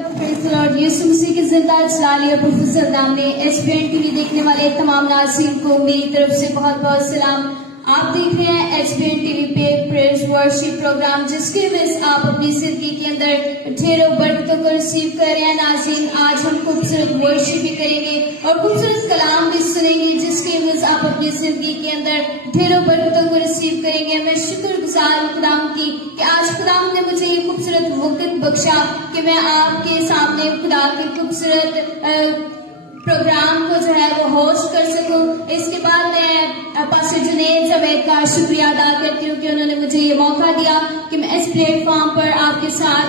Lord यीशु मसीह की जिंदा जलाली और प्रोफेसर नाम ने एचबीएन टीवी देखने वाले तमाम नाज़रीन को मेरी तरफ से बहुत बहुत सलाम। आप देख रहे हैं एचबीएन टीवी पे प्रेज वर्शिप प्रोग्राम, जिसके में आप अपनी जिंदगी के अंदर ढेरों बरकतों को रिसीव कर रहे हैं। नाज़रीन, आज हम खूबसूरत वर्शिप भी करेंगे और खूबसूरत कलाम भी सुनेंगे, जिसके में आप अपनी जिंदगी के अंदर ढेरों बरकतों को रिसीव करेंगे। मैं शुक्रगुजार हूँ खुदाम की कि आज खुदाम ने मुझे ये खूबसूरत वक्त बख्शा कि मैं आपके सामने खुदा के खूबसूरत प्रोग्राम को जो है वो होस्ट कर सकूं। इसके बाद मैं पास्टर जुनेद जवेद का शुक्रिया अदा करती हूँ कि उन्होंने मुझे ये मौका दिया कि मैं इस प्लेटफॉर्म पर आपके साथ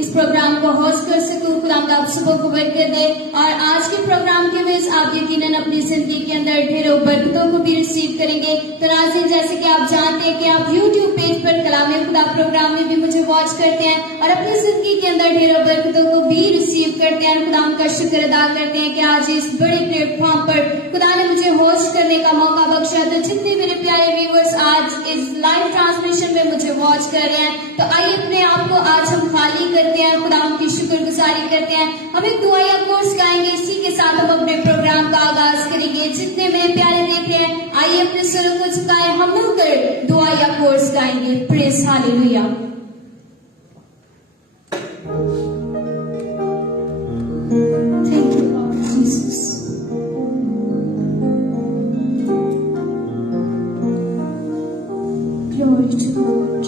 इस प्रोग्राम को होस्ट कर सकूं। खुदा आप सबको को बरकत दे। और आज के प्रोग्राम के में आप यकीनन अपनी जिंदगी के अंदर ढेरों बरकतों को भी रिसीव करेंगे। तो नाज़रीन, जैसे कि आप जानते हैं कि आप YouTube पेज पर कलामे खुदा प्रोग्राम में भी मुझे वॉच करते हैं और अपनी जिंदगी के अंदर ढेरों बरकतों को भी रिसीव करते हैं। खुदा का शुक्र अदा करते हैं कि आज इस बड़े प्लेटफॉर्म पर खुदा ने मुझे होस्ट करने का मौका बख्शा। तो जितने मेरे प्यारे व्यूअर्स आज इस लाइव ट्रांसमिशन में मुझे वॉच कर रहे हैं, तो आइए अपने आप को आज हम खाली करते हैं, खुदा की शुक्रगुजारी करते हैं। हम एक दुआया कोर्स गाएंगे, इसी के साथ हम अपने प्रोग्राम का आगाज करेंगे। जितने मेरे प्यारे देख रहे हैं, आइए अपने सुरों को झुकाएं, हम मिलकर दुआया कोर्स गाएंगे। Praise hallelujah. Thank you, Lord Jesus. Glory to the Lord.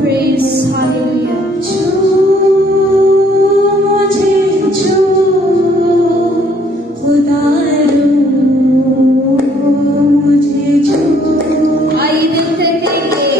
Praise, hallelujah. आइए मिलकर करेंगे।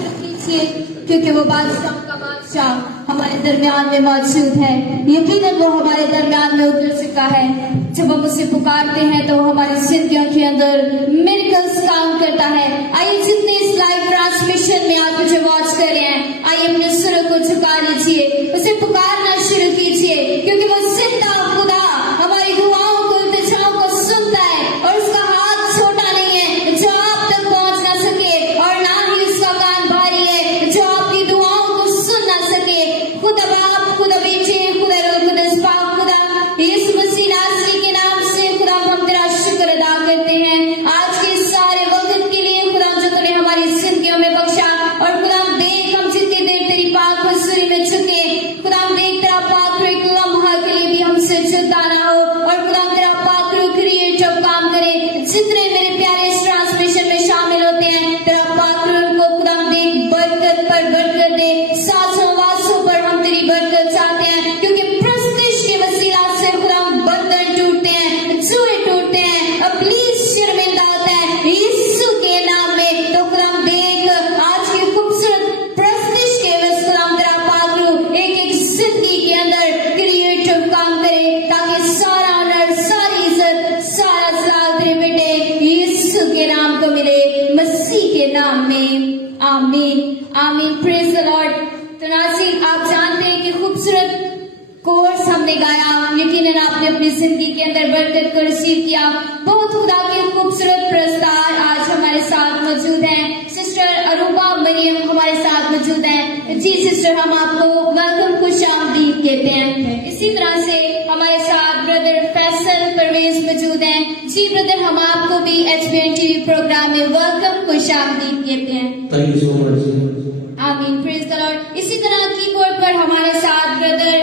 शुरू कीजिए, क्योंकि वो बादशाह का बादशाह हमारे दरमियान में मौजूद है। यकीनन वो हमारे दरमियान में उतर चुका है। जब हम उसे पुकारते हैं तो वो हमारी जिंदगियों के अंदर मिरेकल्स काम करता है। आइए जितने इस लाइव ट्रांसमिशन में आप मुझे वॉच कर रहे हैं, आइए अपने सुरों को झुका लीजिए, उसे पुकारना शुरू कीजिए, क्योंकि वो जिंदा खुदा हमारी दुआओं को, इल्तिजाओं को सुनता है और उसका हाथ छोटा नहीं है जो आप तक पहुंच ना सके, और ना ही उसका कान भारी है जो आपकी दुआओं को सुन ना सके। खुदा बाप, खुदा बेटे, खुदा रूह कुद्दूस, पाक खुदा यीशु मसीह नासरी के नाम से खुदा हम तेरा शुक्र अदा करते हैं आज के सारे वक्त के लिए खुदा, जो तूने हमारी जिंदगियों में बख्शा। और खुदा देख, हम जितनी देर तेरी पाक हुजूरी में झुके, खुदा देख तेरा पाक एक लम्हा के लिए भी हमसे जुदा ना हो, और खुदा तेरा पाक क्रिएटिव काम करे। जितने मेरे प्यारे इस ट्रांसमिशन में शामिल होते हैं, तेरा पाक उनको खुदा देख बरकत पर बरकत दे। सांसों वासों पर हम तेरी बरकत चाहते हैं, क्योंकि प्रस्तिश के वसीला से खुदा बंधन टूटते हैं, जुए टूटते हैं, इब्लीस शर्मिंदा होता है यीशु के नाम में। तो खुदा देख आज की खूबसूरत प्रस्तिश के वस खुदा तेरा पाक रूह एक एक जिंदगी के अंदर क्रिएटिव काम करे, ताकि सारा ऑनर, सारी इज्जत, सारा सलाह तेरे बेटे यीशु के नाम को मिले, मसीह के नाम में। आमीन, आमीन, प्रेज द लॉर्ड। तो नाज़रीन, आप जानते हैं कि खूबसूरत कोर्स हमने गाया, यकीनन आपने अपनी जिंदगी के अंदर बरकत को रिसीव किया। बहुत खुदा के खूबसूरत प्रस्ताव आज हमारे साथ मौजूद हैं। सिस्टर अरूबा मरियम हमारे साथ मौजूद हैं। जी सिस्टर, हम आपको वेलकम, खुशामदीद कहते हैं। इसी तरह से हमारे साथ ब्रदर फैसल परवेज मौजूद हैं। जी ब्रदर, हम आपको भी HBN TV प्रोग्राम में वेलकम, खुशामदीद कहते हैं। Thank you so much. आमीन, प्रेज द लॉर्ड। इसी तरह कीबोर्ड पर हमारे साथ ब्रदर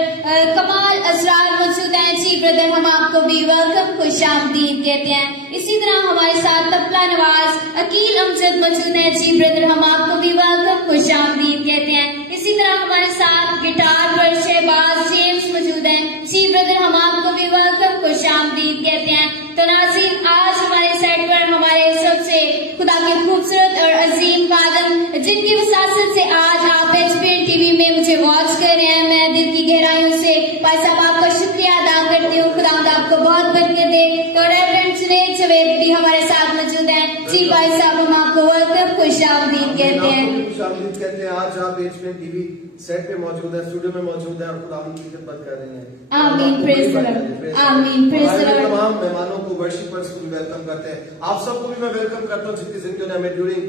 कमाल असरार मौजूद हैं। जी ब्रदर, हम आपको भी वेलकम, खुशामदीद कहते हैं। इसी तरह हमारे साथ तबला नवाज अकील अमजद मौजूद हैं। जी ब्रदर, हम आपको भी वेलकम, खुशामदीद कहते हैं। इसी तरह हमारे साथ गिटार पर शहबाज जेम्स मौजूद हैं। जी ब्रदर, हम आपको भी वेलकम, खुशामदीद कहते हैं। तो नाज़रीन, आज हमारे सेट पर हमारे सबसे खुदा के खूबसूरत और अजीम खादम, जिनकी वसासत से आज आप HBN TV में मुझे वॉच कर रहे हैं, मैं दिल की गहराइयों से भाई साहब आपका शुक्रिया अदा करती हूँ। खुदा आपको बहुत बरकत दे। तो रेवरेंड जुनैद जवेद भी हमारे साथ मौजूद हैं। जी भाई साहब, हम आपको वेलकम, खुशामदीद कहते हैं। खुशामदीद कहते हैं। आज आप HBN TV सेट पे मौजूद है, स्टूडियो में मौजूद है और खुदा की खिदमत कर रहे हैं। आमीन, प्रेज द लॉर्ड। आमीन, प्रेज द लॉर्ड। तमाम मेहमानों को, वर्शिपर्स को भी वेलकम करते हैं। आप सबको भी मैं वेलकम करता हूँ, जितनी जिंदगी ने हमें ड्यूरिंग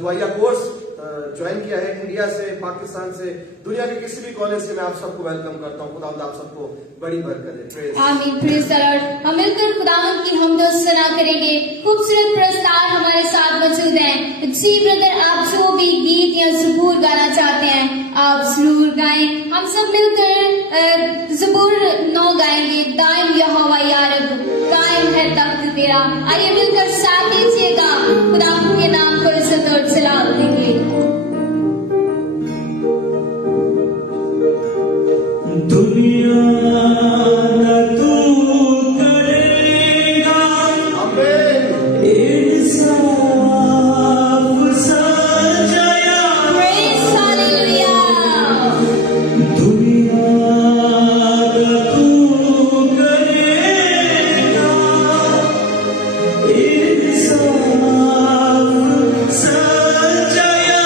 दुआया कोर्स ज्वाइन किया है, इंडिया से, पाकिस्तान से, दुनिया के किसी भी कॉलेज से मैं आप सबको वेलकम करता हूँ। खुदा आप सबको बड़ी बरकत दे। आमीन, प्रेज द लॉर्ड। हम मिलकर खुदा की हमद व सना करेंगे। खूबसूरत प्रस्ताव हमारे साथ मौजूद हैं। जी ब्रदर, आप जो भी गीत या ज़बूर गाना चाहते हैं आप जरूर गाएं। हम सब मिलकर ज़बूर 9 गाएंगे। दाइम यहोवा या रब, कायम है तख्त तेरा। आइए मिलकर साथ दीजिएगा, खुदा के नाम को इज्जत और सलाम देंगे। दुनिया न तू करेगा, इंसाफ सजाया। Praise hallelujah. दुनिया न तू करेगा, इंसाफ सजाया।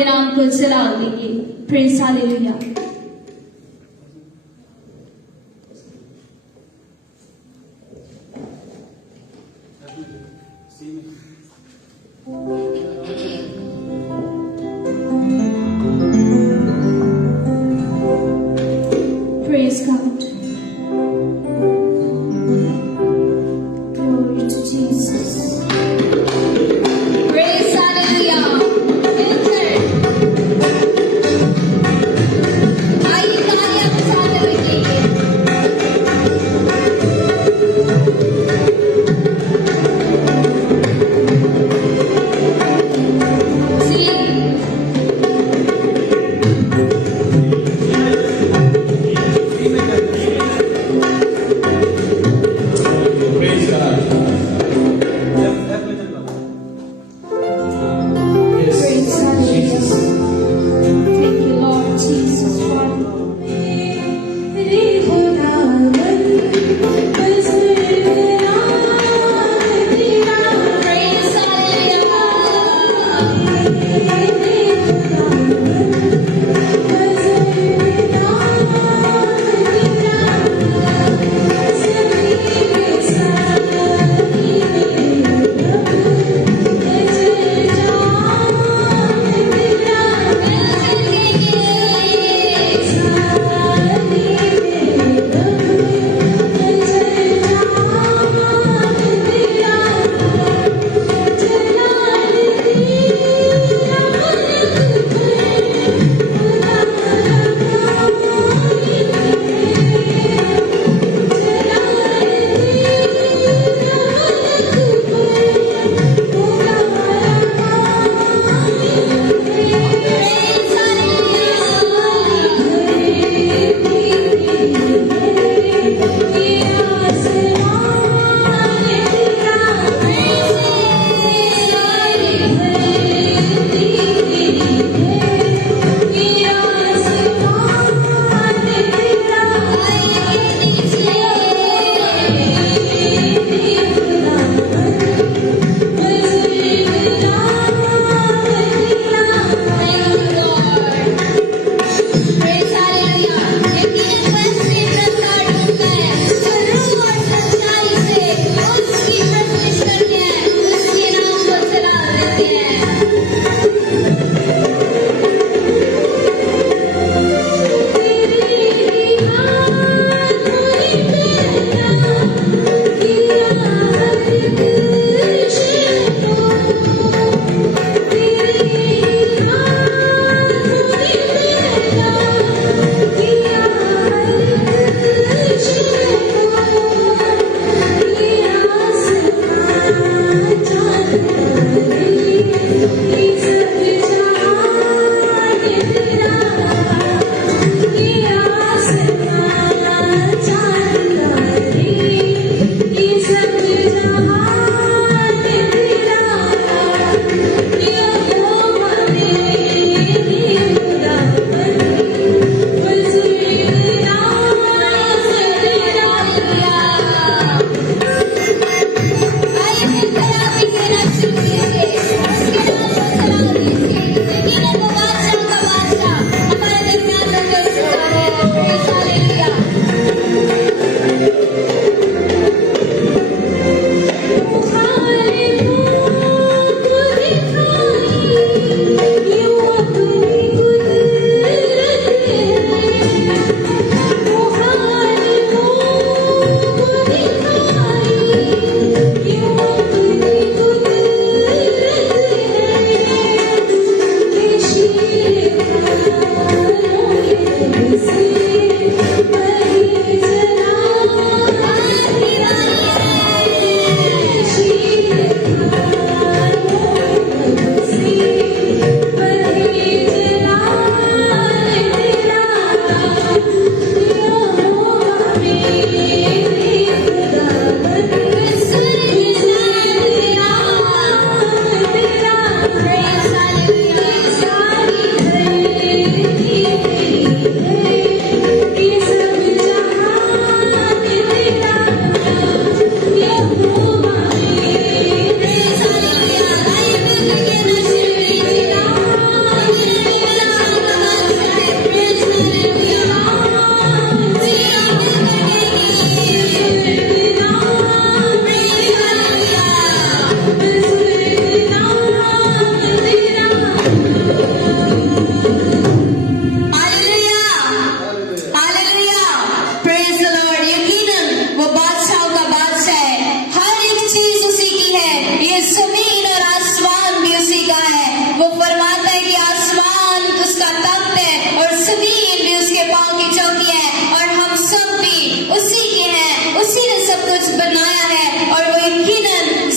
के नाम को जलाल देंगे। Praise hallelujah. Praise God. Glory to Jesus. Praise Hallelujah. Enter. आइए तालियां बजाते हुए गाइए। Praise God.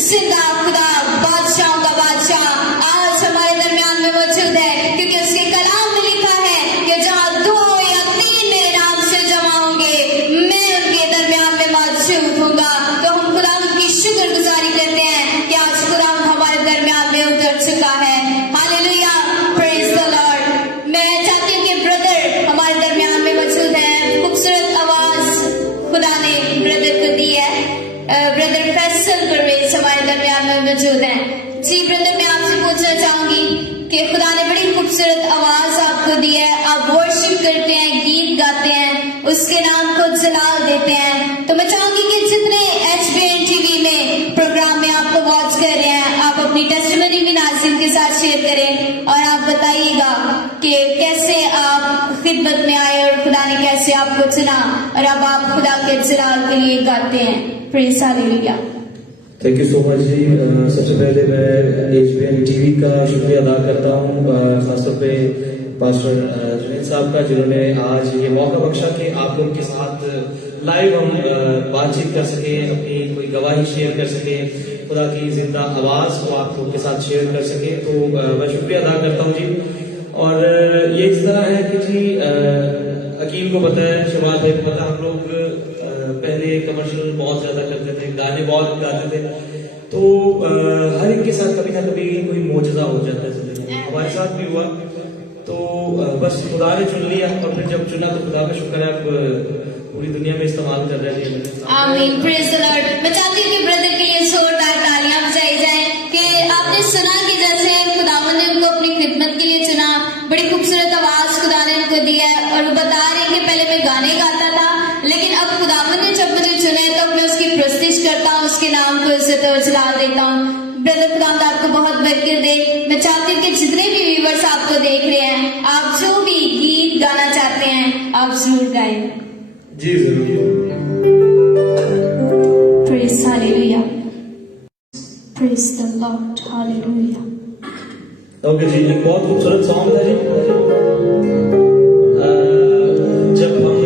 जिंदा खुदा, बादशाहों का बादशाह आज हमारे दरमियान में मौजूद है, क्योंकि उसके कलाम में लिखा है कि जहाँ 2 या 3 मेरे नाम से जमा होंगे, मैं उनके दरमियान में मौजूद होऊंगा। तो हम खुदा की शुक्रगुजारी करते हैं कि आज खुदा हमारे दरमियान में उतर चुका है। Hallelujah, praise the lord. मैं चाहती हूँ कि ब्रदर हमारे दरमियान में मौजूद है। खूबसूरत आवाज खुदा ने ब्रदर को दी है। ब्रदर फैसल परवेज हमारे दरमियान में मौजूद हैं। जी ब्रदर, मैं आपसे पूछना चाहूंगी कि खुदा ने बड़ी खूबसूरत आवाज आपको दी है, आप वर्शिप करते हैं, गीत गाते हैं, उसके नाम को जलाल देते हैं। तो मैं चाहूंगी कि जितने HBN TV में प्रोग्राम में आपको वॉच कर रहे हैं, आप अपनी टेस्टिमनी भी नाज़रीन के साथ शेयर करें और आप बताइएगा कि कैसे आप खिदमत में आए और खुदा ने कैसे आपको चुना और अब आप खुदा के जलाल के लिए गाते हैं। Praise hallelujah. Thank you so much जी। सबसे पहले मैं HBN TV का शुक्रिया अदा करता हूँ, खासतौर पे पास्टर जुनैद साहब का, जिन्होंने आज ये मौका बख्शा कि आप लोग के साथ लाइव हम बातचीत कर सके, अपनी कोई गवाही शेयर कर सके, खुदा की जिंदा आवाज को आप लोग के साथ शेयर कर सके। तो मैं शुक्रिया अदा करता हूँ जी। और ये इस तरह है कि जी अकील को पता है, शुरुआत है पता, हम लोग पहले कमर्शियल बहुत ज्यादा करते थे, गाने बहुत गाते थे, तो हर एक के साथ कभी ना कभी कोई मोजज़ा हो जाता है जिंदगी में। हमारे साथ भी हुआ, तो बस खुदा ने चुन लिया और फिर जब चुना तो खुदा का शुक्र है अब पूरी दुनिया में इस्तेमाल कर रहे हैं। आमीन, प्रेज़ द लॉर्ड। मैं चाहती हूँ कि ब्रदर के लिए जोरदार तालियां बजाई जाए कि आपने सुना कि जैसे खुदावंद ने उनको अपनी खिदमत के लिए चुना, बड़ी खूबसूरत आवाज खुदा ने उनको दी है और वो बता रहे कि पहले मैं गाने गाता था, लेकिन अब खुदावंद ने जब मुझे चुना है तो मैं उसकी प्रस्तिश करता हूँ, उसके नाम को इज्जत और जलाल देता हूँ। ब्रदर खुदावंद आपको बहुत बरकत दे। मैं चाहती हूँ कि जितने भी व्यूअर्स आपको देख रहे हैं, आप जो भी गीत गाना चाहते हैं आप जरूर गाएं। जी जरूर। Praise hallelujah, praise the lord, hallelujah. Okay जी, एक बहुत खूबसूरत सॉन्ग था जी। जब हम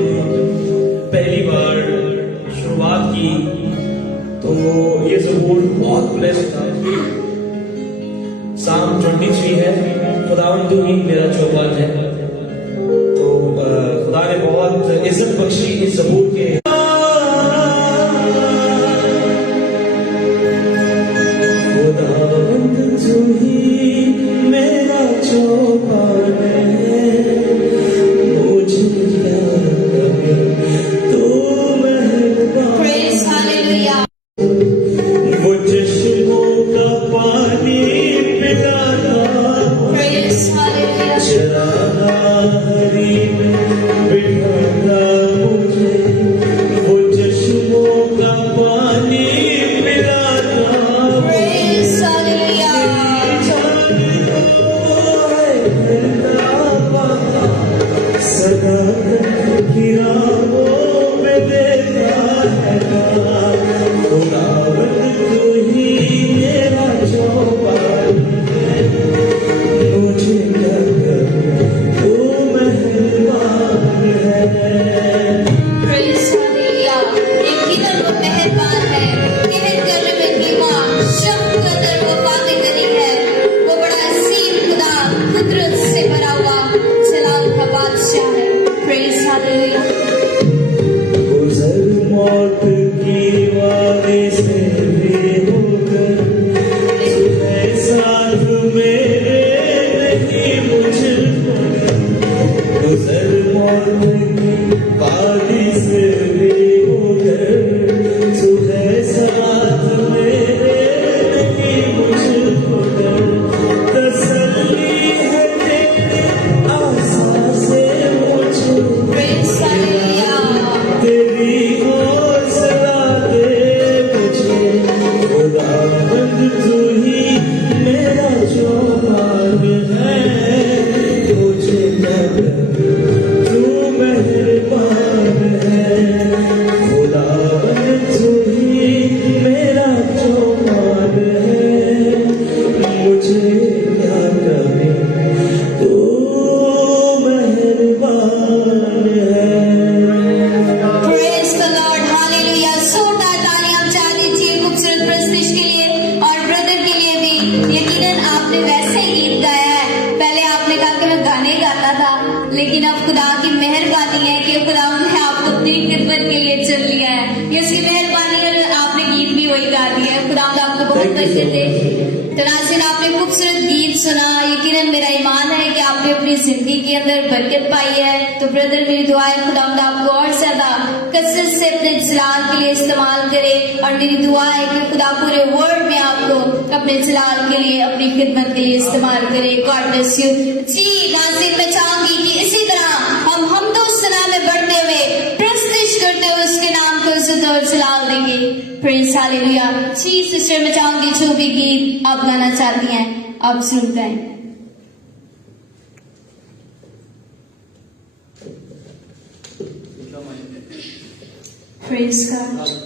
पहली बार शुरुआत की तो ये ज़बूर बहुत ब्लेस्ड था। साम 23 है, खुदावंद तू ही मेरा चौपाल है। तो खुदा ने बहुत इज्जत बख्शी इस ज़बूर के। खुदावंद तू ही मेरा चौपाल है, मुझे क्या करे तू मेहरबान। Praise hallelujah. वो चश्मों का पानी पिलाना, प्रेज़ हालेलुया। चराना हरी में बिठाना मुझे, वो चश्मों का पानी पिलाना। Praise hallelujah. सदा की राहों में देता है, खुदावंद तू ही मेरा चौपाल है, मुझे क्या करे तू मेहरबान है। Praise hallelujah. एक ही दर वो मेहरबान है, कहर करने में धीमा, शब्द कदर वो बातें करी है। वो बड़ा असीम खुदा, कुदरत से भरा हुआ जलाल का बादशाह है। Praise hallelujah. गुजर मौत की वादी से भी होकर, सुबह साथ मेरे नहीं मुझको, गुजर मौत की वादी से भी होकर, सुबह साथ मेरे नहीं मुझको, तसल्ली है तेरे आसा से मुझे, प्रेज़ हालेलुया। तेरी हौसला दे मुझे, खुदावंद तू ही मेरा चौपाल है, मुझे क्या करे तू मेहरबान है, खुदावंद तू ही मेरा चौपाल है, मुझे क्या करे तू मेहरबान है। Praise the lord, hallelujah. जोरदार तालियां बजा दीजिए खूबसूरत प्रस्तुति के लिए। बहुत बरकत दे। तो नाज़रीन, आपने खूबसूरत गीत सुना। यकीनन मेरा ईमान है कि आपने अपनी जिंदगी के अंदर बरकत पाई है। तो ब्रदर, मेरी दुआ है खुदावंद आपको और ज्यादा कसरत से अपने जलाल के लिए इस्तेमाल करे, और मेरी दुआ है कि खुदा पूरे वर्ल्ड में आपको अपने जलाल के लिए, अपनी खिदमत के लिए इस्तेमाल करे। God bless you. जी नाज़रीन, मैं चाहूंगी कि इसी तरह हम तो उस सना में बढ़ते हुए, प्रस्तुत करते हुए उसके नाम को इज्जत और जलाल देंगे। Praise hallelujah. जी सिस्टर, मैं चाहूंगी जो भी गीत आप गाना चाहती हैं आप जरूर गाएं। Praise God.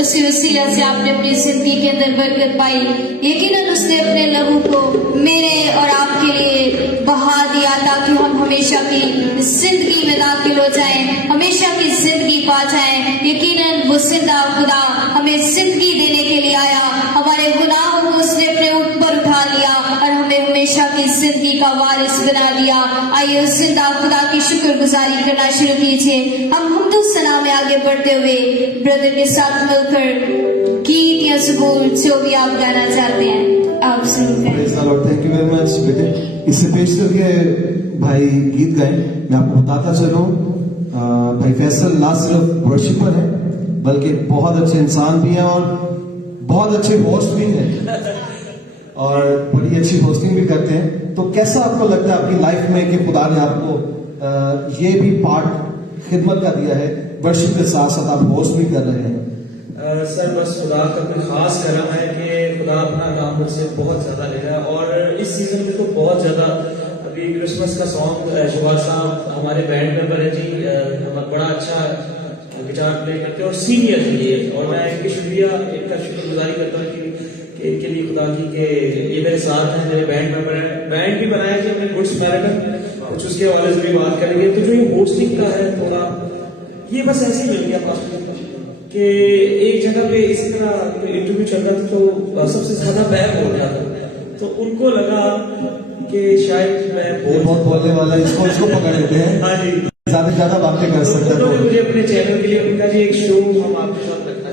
उसी वसीला से आपने अपनी जिंदगी के अंदर बरकत पाई। यकीनन उसने अपने लहू को मेरे और आपके लिए बहा दिया ताकि हम हमेशा की जिंदगी में दाखिल हो जाएं, हमेशा की जिंदगी पा जाएं। यकीनन वो जिंदा खुदा हमें जिंदगी देने के लिए आया, हमारे गुनाहों को उसने अपने ऊपर उठा लिया और हमें हमेशा की जिंदगी का वारिस बना दिया। आइए उस जिंदा खुदा की शुक्रगुजारी करना शुरू कीजिए। हम हमदो सना में आगे बढ़ते हुए ब्रदर के साथ मिलकर गीत या सबूर जो भी आप गाना चाहते हैं आप शुरू करें। थैंक यू वेरी मच बेटे। इससे पेश करके भाई गीत गाए। मैं आपको बताता चलूं भाई फैसल ना सिर्फ वर्शिपर है बल्कि बहुत अच्छे इंसान भी हैं और बहुत अच्छे होस्ट भी हैं और बड़ी अच्छी होस्टिंग भी करते हैं। तो कैसा आपको लगता है आपकी लाइफ में कि खुदा ने आपको ये भी पार्ट खिदमत का दिया है, वर्शिप के साथ साथ आप होस्ट भी कर रहे हैं? सर बस खुदा का कोई खास करम है कि खुदा अपना काम मुझसे बहुत ज्यादा ले रहा है और इस सीजन में तो बहुत ज्यादा। अभी क्रिसमस का सॉन्ग शिवाज साहब हमारे बैंड मेंबर है जी, बड़ा अच्छा गिटार प्ले करते हैं और सीनियर जी है और मैं इनकी शुक्रगुजारी करता हूँ कि इनके लिए खुदा की कि ये मेरे साथ हैं, मेरे बैंड मेंबर है। बैंड भी बनाया जी हमने गुड समैरिटन, कुछ उसके हवाले से भी बात करेंगे। तो जो ये होस्टिंग का है थोड़ा ये बस ऐसे ही मिल गया पास्टर कि एक जगह पे इसी तरह इंटरव्यू चल रहा था तो सबसे ज्यादा बैग हो गया था तो उनको लगा कि शायद मैं बहुत बोलने वाला है, इसको पकड़ लेते हैं। हाँ जी, ज्यादा से ज्यादा बातें कर सकते हैं। तो मुझे अपने चैनल के लिए उनका जी एक शो हम आपके साथ रखना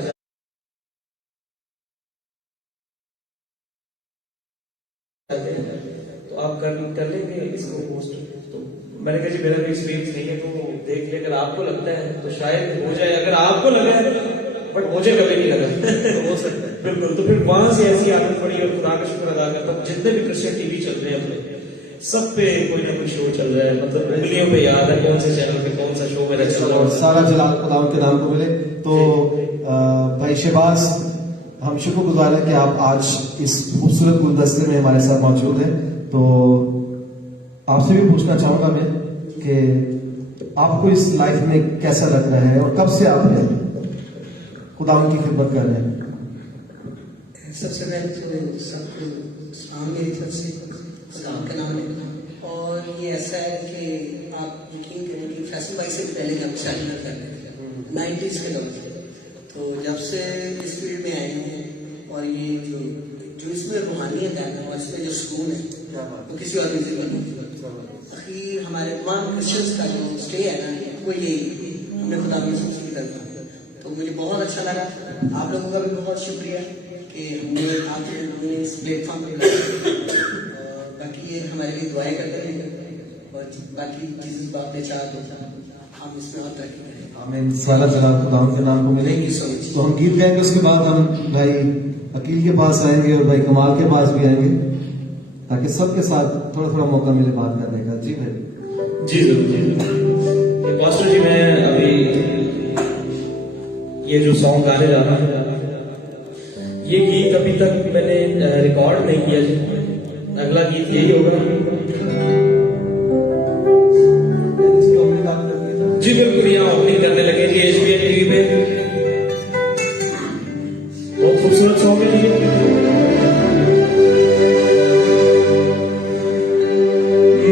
चाहते हैं तो आप कर लेंगे इसको होस्ट। तो मैंने कहा जी मेरा भी एक्सपीरियंस नहीं है तो देख ले, अगर आपको लगता है तो शायद हो जाए, अगर आपको लगा है बट मुझे कभी नहीं लगा तो हो सकता है बिल्कुल। तो फिर वहां से ऐसी आदत पड़ी और खुदा का शुक्र अदा करता हूँ जितने भी क्रिश्चियन टीवी चल रहे हैं अपने सब पे कोई ना कोई शो चल रहा है, मतलब उंगलियों पे याद है कौन से चैनल पे कौन सा शो मेरा चल रहा है। सारा जलाल खुदा के नाम को मिले। तो भाई शहबाज हम शुक्रगुजार हैं कि आप आज इस खूबसूरत गुलदस्ते में हमारे साथ मौजूद हैं। तो आपसे भी पूछना चाहूंगा मैं कि आपको इस लाइफ में कैसा लग रहा है और कब से आप खुदा की खिदमत कर रहे हैं? सबसे पहले तो सबको सलाम मेरी तरफ से, सलाम के नाम में। और ये ऐसा है कि आप यकीन करें कि फैसल भाई से पहले हम शादी करते थे 90s के दौर से। तो जब से इस फील्ड में आए हैं और ये जो इसमें रूहानियत है और इसमें जो सुकून है वो किसी और चीज़ में नहीं। आखिर हमारे तमाम क्रिश्चियंस का जो स्टे है ना वो यही हमने खुदा महसूस की तरफ। तो मुझे बहुत अच्छा लगा। आप लोगों का भी बहुत शुक्रिया कि हमने इस प्लेटफॉर्म पर बाकी ये हमारे लिए दुआएं करते हैं और बाकी जिस बात ने चाहा तो हम इसमें और तरक्की करें। आमीन। सारा जलाल खुदा के नाम को मिलेंगे। तो हम गीत गाएंगे, उसके बाद हम भाई अकील के पास आएंगे और भाई कमाल के पास भी आएंगे ताकि सबके साथ थोड़ा थोड़ा मौका मिले बात करने का। जी भाई। जी जरूर जी पास्टर जी, मैं अभी ये जो सॉन्ग गाने जा रहा हूँ ये गीत अभी तक मैंने रिकॉर्ड नहीं किया जी। अगला गीत यही होगा जी। बिल्कुल यहाँ ओपनिंग करने लगे जी एचबीएन टीवी पे। बहुत खूबसूरत सॉन्ग है जी।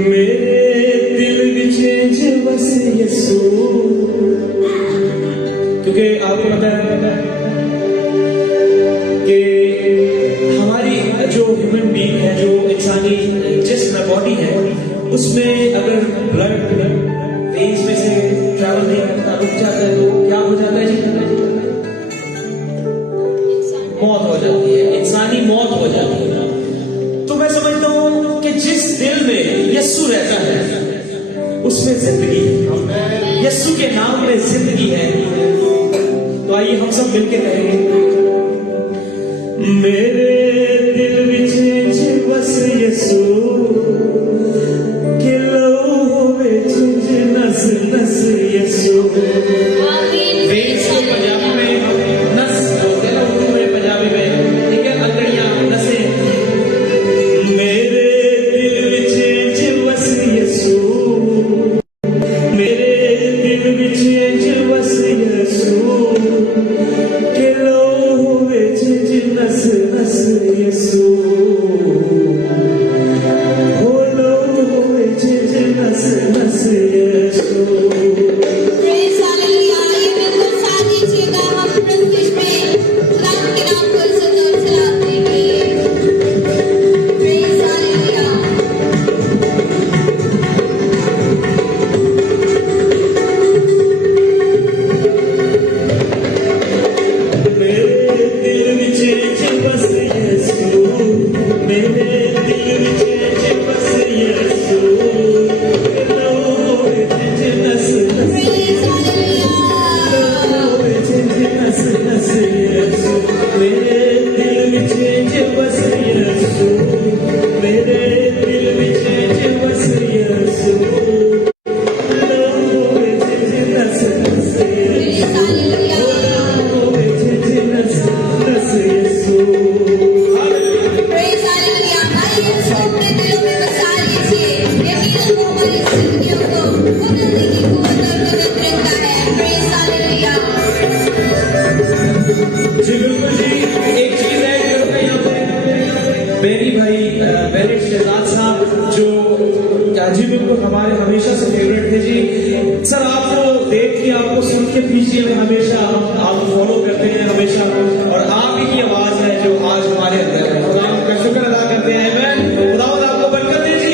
मेरे दिल विच बस यसू, क्योंकि आपको पता है कि हमारी जो ह्यूमन बीइंग है, जो इंसानी जिस्म बॉडी है, उसमें अगर ब्लड वेन्स में से ट्रैवल नहीं करता, रुक जाता है तो क्या हो जाता है जी? मौत हो जाती है, इंसानी मौत हो जाती है। तो मैं समझता हूं कि जिस दिल में यस्सु रहता है उसमें जिंदगी है, यस्सु के नाम में जिंदगी है। तो आइए हम सब मिलकर कहेंगे, मेरे दिल विच बस यस्सु के लहू होवे झुंझ नस नस यस्सु। वेन्स को पंजाबी में नस बोलते हैं, उर्दू में पंजाबी में, ठीक है, अंगड़ियां नसें। मेरे दिल विच बस यस्सु, मेरे दिल विच बस यस्सु के लहू बेरी भाई बेरी शहजाद साहब जो जी बिल्कुल हमारे हमेशा से फेवरेट थे जी। सर आपको देख के आपको सुन के पीछे में हमेशा आप फॉलो करते हैं हमेशा, और आप ही की आवाज है जो आज हमारे अंदर है। खुदा का शुक्र अदा करते हैं। मैं खुदा आपको बरकत दे जी।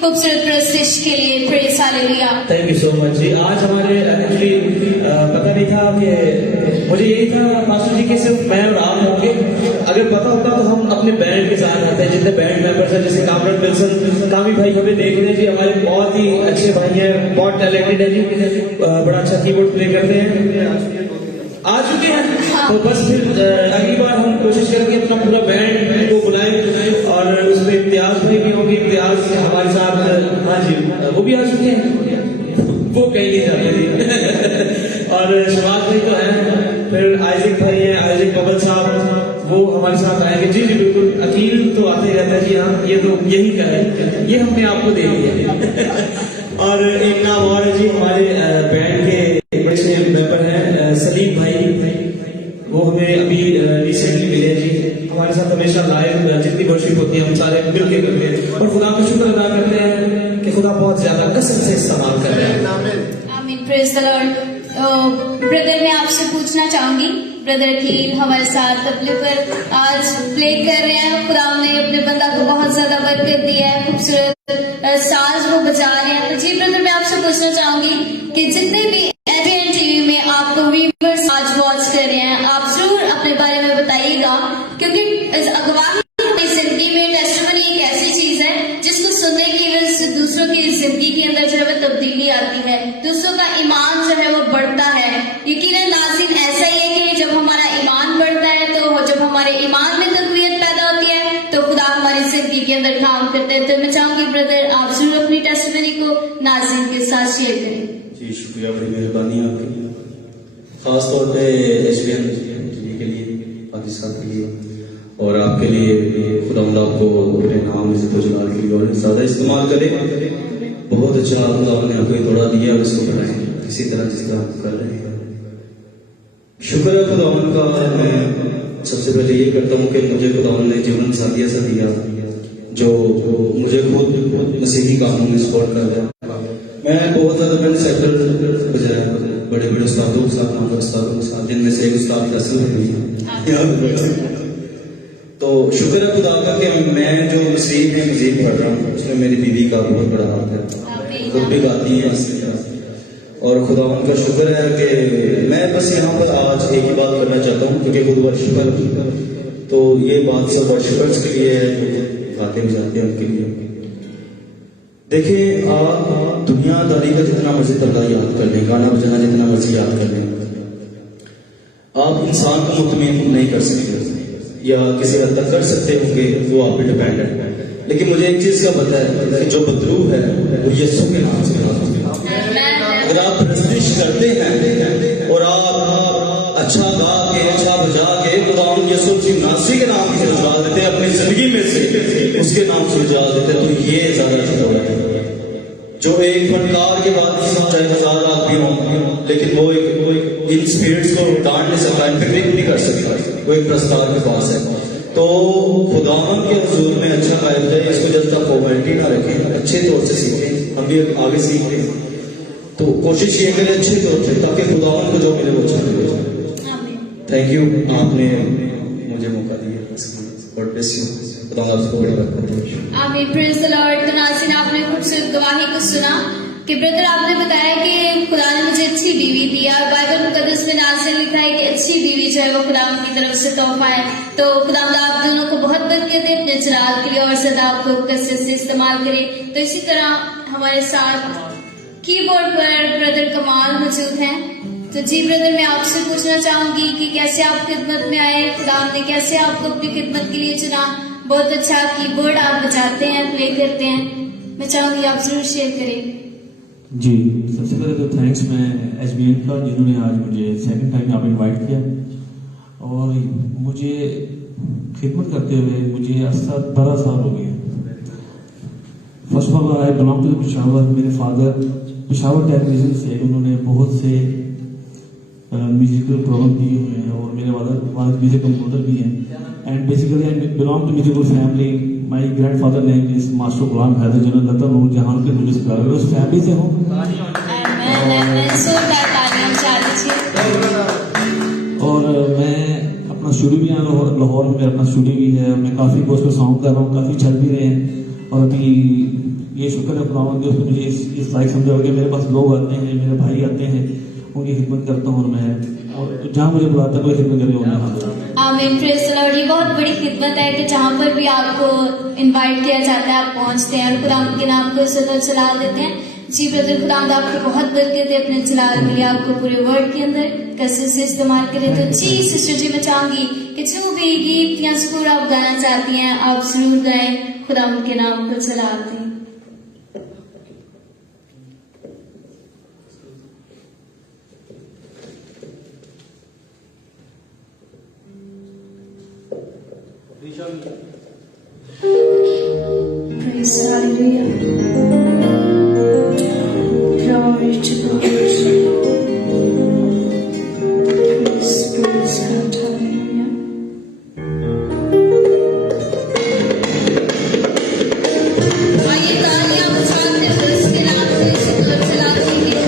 खूबसूरत प्रस्तुति के लिए praise hallelujah. Thank you so much जी। आज हमारे एक्चुअली पता नहीं था कि मुझे यही था पास्टर जी के सिर्फ मैं और आप होंगे। अगर पता होता तो हम अपने बैंड के साथ आते हैं, जितने बैंड मेंबर्स हैं, जैसे कामरान विल्सन कामी भाई हमें देख रहे हैं जी, हमारे बहुत ही अच्छे भाई हैं, बहुत टैलेंटेड है जी, बड़ा अच्छा कीबोर्ड प्ले करते हैं, आ चुके हैं। तो बस फिर अगली बार हम कोशिश करेंगे अपना पूरा बैंड को बुलाएं, और उसमें इम्तियाज भाई भी होंगे, इम्तियाज हमारे साथ, हाँ जी वो भी आ चुके हैं, वो कहीं नहीं जाते थे और शबाज भाई तो हैं, फिर आइजिक भाई हैं, आइजिक बबल साहब वो हमारे साथ आएंगे। जी जी बिल्कुल, अकील तो आते रहता है जी, हाँ ये तो यही का है, ये हमने आपको दे दिया। और एक नाम और है जी, हमारे बैंड के बड़े मेंबर हैं सलीम भाई, वो हमें अभी रिसेंटली मिले जी, हमारे साथ हमेशा लाइव जितनी वर्शिप होती है हम सारे मिलकर करते हैं, और खुदा का शुक्र अदा करते हैं कि खुदा बहुत ज्यादा कसम से इस्तेमाल कर रहे हैं। आमीन, प्रेज द लॉर्ड। ब्रदर मैं आपसे पूछना चाहूंगी, ब्रदर कील हमारे साथ तबले पर आज प्ले कर रहे हैं, खुदा ने अपने बंदा को बहुत ज्यादा बरकत दी है, खूबसूरत साज वो बजा रहे हैं। तो जी ब्रदर मैं आपसे पूछना चाहूंगी कि जितने भी एसबीएन टीवी में आपको व्यूअर्स आज वॉच कर रहे हैं, आप जरूर अपने बारे में बताइएगा, क्योंकि अगवाही जिंदगी में टेस्टिमनी एक ऐसी चीज है जिसको सुनने की वजह से दूसरों की जिंदगी के अंदर जो है तब्दीली आती है, दूसरों का ईमान जो है वो बढ़ता है। यकीनन नाज़रीन ऐसा ही है कि जब हमारा ईमान बढ़ता है, तो जब हमारे ईमान में तक़वियत पैदा होती है, तो खुदा हमारी जिंदगी के अंदर काम करते हैं। तो मैं चाहूंगी ब्रदर आप जरूर अपनी टेस्टिमनी को नाज़रीन के साथ शेयर करें। जी शुक्रिया, बड़ी मेहरबानी आपकी, खास तौर पे एचबीएन टीवी के लिए, पाकिस्तान के लिए और आपके लिए खुदावंद आपको अपने नाम इज़्ज़त व जलाल के लिए और ज़्यादा इस्तेमाल करे। बहुत अच्छा खुदा ने आपको थोड़ा दिया, उसको बढ़ाएं इसी तरह जिस तरह आप कर रहे हैं। शुक्र है खुदावंद का। मैं सबसे पहले ये करता हूँ कि मुझे खुदावंद ने जीवन साथी ऐसा दिया जो मुझे खुद मसीही कामों में सपोर्ट कर रहा है। मैं बहुत ज़्यादा मैंने सेक्टर बजाया बड़े बड़े उस्तादों के साथ, नाम उस्तादों के साथ, जिनमें से एक उस्ताद फैसल है। तो शुक्र है खुदा का कि मैं जो मसीह में मजीद पढ़ रहा हूँ, उसमें मेरी बीवी का बहुत बड़ा हाथ है, खुद भी गाती है और खुदावंद का शुक्र है कि मैं बस यहाँ पर आज एक ही बात करना चाहता हूँ, क्योंकि खुद वर्शिपर, तो ये बात सब वर्शिपर्स के लिए है जो गाते बजाते हैं उनके लिए। देखिए आप दुनियादारी का जितना मर्जी तबला याद कर लें, गाना बजाना जितना मर्जी याद कर लें, आप इंसान को मुतमईन नहीं कर सकते, या किसी हद तक कर सकते होंगे, वो आप पे डिपेंड है। लेकिन मुझे एक चीज का पता है कि जो बदरू है वो यीशु के नाम से बना। अगर आप प्रस्तुत करते हैं और आप अच्छा गा के अच्छा बजा के खुदावंद यीशु मसीह नासरी के नाम से उजाल देते हैं, अपनी जिंदगी में से उसके नाम से उजाल देते हैं, तो ये ज्यादा अच्छा होगा। जो एक फनकार के बाद चाहे 1000 आदमी हो, लेकिन वो एक इन स्पिरिट्स को डांट नहीं सकता, इनफेक्ट नहीं कर सकता, वो एक प्रस्ताव के पास है। तो खुदावंद के हुजूर में अच्छा गायब है, इसको जस्ट आप फॉर्मेलिटी ना रखें, अच्छे तौर से सीखें, हम भी आगे सीखें। तो कोशिश ये करें अच्छे तौर से, ताकि खुदावंद को जो मिले वो अच्छा मिले। थैंक यू, आपने मुझे मौका दिया। God bless you. आमीन, प्रेज़ द लॉर्ड। तो नाज़रीन आपने खूबसूरत गवाही को सुना कि ब्रदर आपने बताया कि खुदा ने मुझे अच्छी बीवी दिया, और बाइबल मुकद्दस में नाज़रीन लिखा है कि अच्छी बीवी जो है वो खुदा की तरफ से तोहफा है। तो खुदा आप दोनों को बहुत बरकत दे अपने जलाल के लिए और सदा आपको कसरत से इस्तेमाल करे। तो इसी तरह हमारे साथ कीबोर्ड पर ब्रदर कमाल मौजूद हैं। तो जी ब्रदर, मैं आपसे पूछना चाहूंगी कि कैसे आप खिदमत में आए, खुदा ने कैसे आपको अपनी खिदमत के लिए चुना। बहुत अच्छा कीबोर्ड आप बजाते हैं, प्ले करते हैं, मैं चाहूंगी आप जरूर शेयर करें। जी, सबसे पहले तो थैंक्स मैं एसबीएन का, जिन्होंने आज मुझे सेकंड टाइम यहाँ पे इनवाइट किया और मुझे खिदमत करते हुए मुझे 12 साल हो गए। First of all I belong to Peshawar. मेरे फादर पेशावर टेलीविजन से, उन्होंने बहुत से म्यूजिकल प्रोग्राम किए हुए हैं और मेरे फादर म्यूजिक कंपोजर भी हैं। And basically I belong to musical family. My grandfather name is master Ghulam Haider general Lata Noor Jahan के म्यूजिक प्लेयर, उस फैमिली से हूं। और मैं अपना स्टूडियो भी यहाँ लाहौर में मेरा अपना स्टूडियो भी है, मैं काफी गोस्पेल सॉन्ग कर रहा हूँ, काफी चल भी रहे हैं। और अभी ये शुक्र है खुदावंद के, मुझे इस लायक समझा कि मेरे पास लोग आते हैं, मेरे भाई आते हैं, उनकी खिदमत करता हूँ और मैं, और जहाँ मुझे बुलाता है कोई खिदमत करने वाला। आमीन, प्रेज़ द लॉर्ड। ये बहुत बड़ी खिदमत है कि जहाँ पर भी आपको इनवाइट किया जाता है आप पहुँचते हैं और खुदा के नाम को सदा चला देते हैं। जी ब्रदर, खुदा आपको बहुत बरकत दे अपने जलाल के लिए, आपको पूरे वर्ल्ड के अंदर कसरत से इस्तेमाल करें। तो जी सिस्टर जी, मैं चाहूंगी कि जो भी गीत या सुर आप गाना चाहती हैं आप जरूर गाएं, खुदा के नाम को चला दें। Praise Hallelujah. Glory to God. Praise God. Hallelujah. आइए तालियां बजाते हुए इसके नाम पे शुक्र चलाएंगे।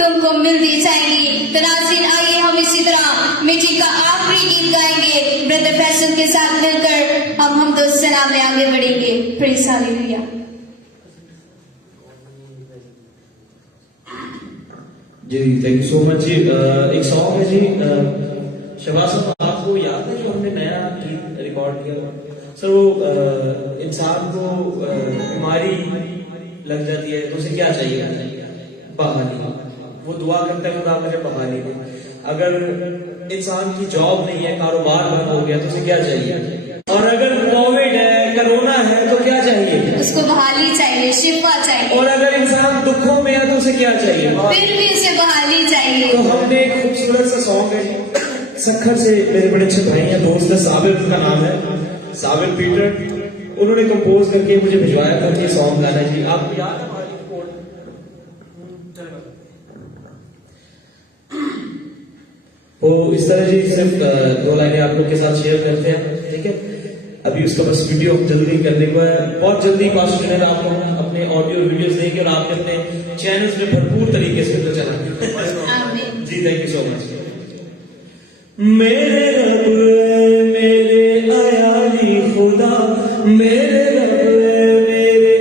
तुमको मिलती जाएंगी। तो नाज़रीन आइए हम इसी तरह मीटिंग का आखिरी गीत गाएंगे ब्रदर फैसल के साथ मिलकर हम दो सलाम में आगे बढ़ेंगे। Praise hallelujah. जी थैंक यू सो मच जी। एक सॉन्ग है जी शहबाज साहब, आपको याद है जो हमने नया गीत रिकॉर्ड किया? सर इंसान को बीमारी लग जाती है तो उसे क्या चाहिए? बहाली। वो दुआ करता है खुदा मुझे बहाली दे। अगर इंसान की जॉब नहीं है, कारोबार बंद हो गया तो उसे क्या चाहिए? और अगर कोविड है, कोरोना है तो क्या चाहिए? उसको बहाली चाहिए, शिफा चाहिए। और अगर इंसान दुखों में है तो उसे क्या चाहिए? फिर भी उसे बहाली चाहिए। तो हमने एक खूबसूरत सा सॉन्ग है सखर से, मेरे बड़े अच्छे भाई हैं, दोस्त है, साबिर उनका नाम है, साबिर पीटर, उन्होंने कंपोज करके मुझे भिजवाया था कि सॉन्ग गाना जी। आप याद है? तो इस तरह जी सिर्फ दो लाइनें आप लोग के साथ शेयर करते हैं, ठीक है? अभी उसका बस वीडियो जल्दी करने को है, बहुत जल्दी पास्टर जनरल आपको अपने ऑडियो वीडियोस देंगे और आपके अपने चैनल्स में भरपूर तरीके से तो चलाएंगे जी। Thank you so much. मेरे रब मेरे अयाली खुदा, मेरे रब मेरे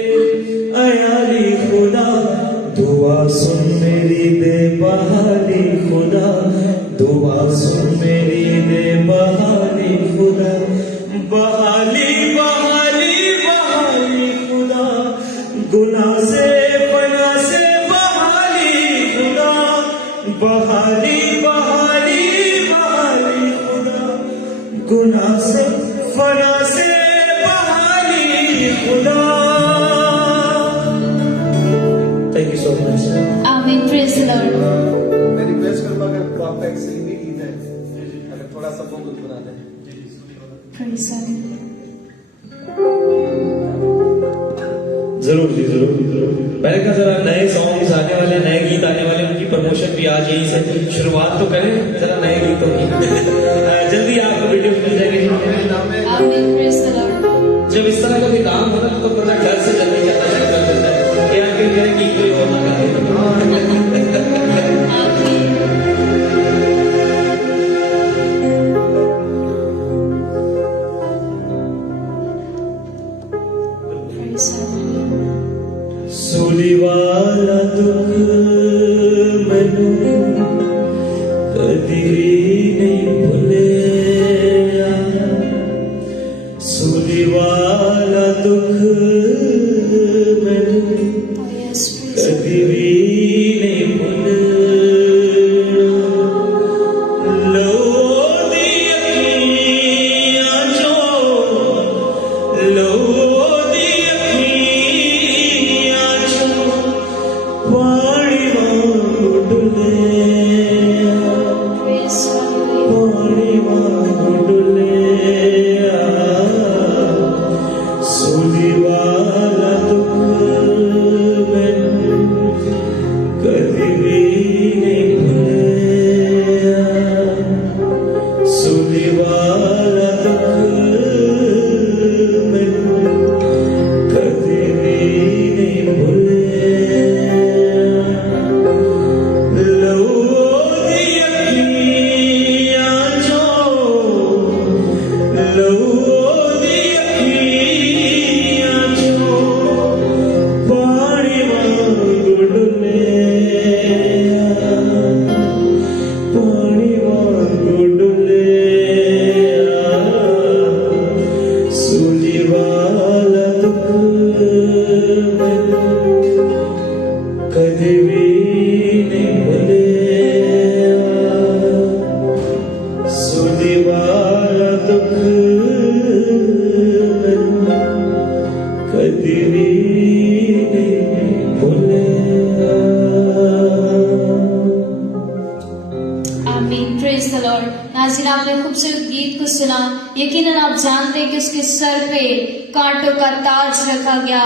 अयाली खुदा, दुआ सुन मेरी बेबहाली खुदा, दुआ सुन मेरी बेबहाली खुदा, बहाली बहाली बहाली खुदा, गुनाह से पना से बहाली खुदा, बहाली बहाली बहाली खुदा, गुनाह से फना से बहाली खुदा। Thank you so much. आमीन। Praise the lord. मैं रिक्वेस्ट करूंगा अगर तो आपका एक सिंधी गीत है, अगर थोड़ा सा वो गुनगुना दें। Praise the Lord. जरूर जी जरूर। मैंने कहा जरा नए सॉन्ग्स आने वाले, नए गीत आने वाले, उनकी प्रमोशन भी आज यहीं से शुरुआत तो करें जरा नए गीतों की। जल्दी आपको वीडियो मिल जाएगी। Amen. Praise the Lord. जब इस तरह का भी काम होता है तो बंदा घर से जल्दी जाना शुरू कर देता है कि यार फिर मेरे गीत कोई और ना गाए। Amen. Praise the Lord. सूली वाला दुख मैनू कदी नहीं भुलिया, सूली वाला दुख मैनू Oh yes, praise the कदी नहीं भुलिया। लो दी अखियां चों, लो दी अखियां चों पानी वांगू डुलिया, Praise the Lord. पानी वांगू डुलिया। सूली वाला दुख मैनू कदी नहीं भुलिया, सूली वाला दुख मैनू कदी नहीं भुलिया। लो दी अखियां चों, लो दी अखियां चों पानी वांगू डुलिया, पानी वांगू डुलिया। सूली वाला दुख मैनू कदी भी नहीं भुलिया, सूली वाला दुख मैनू कदी भी नहीं भुलिया। आमीन। Praise the Lord. नाज़रीन, आपने खूबसूरत गीत को सुना। यकीनन आप जानते हैं कि उसके सर पे कांटों का ताज रखा गया,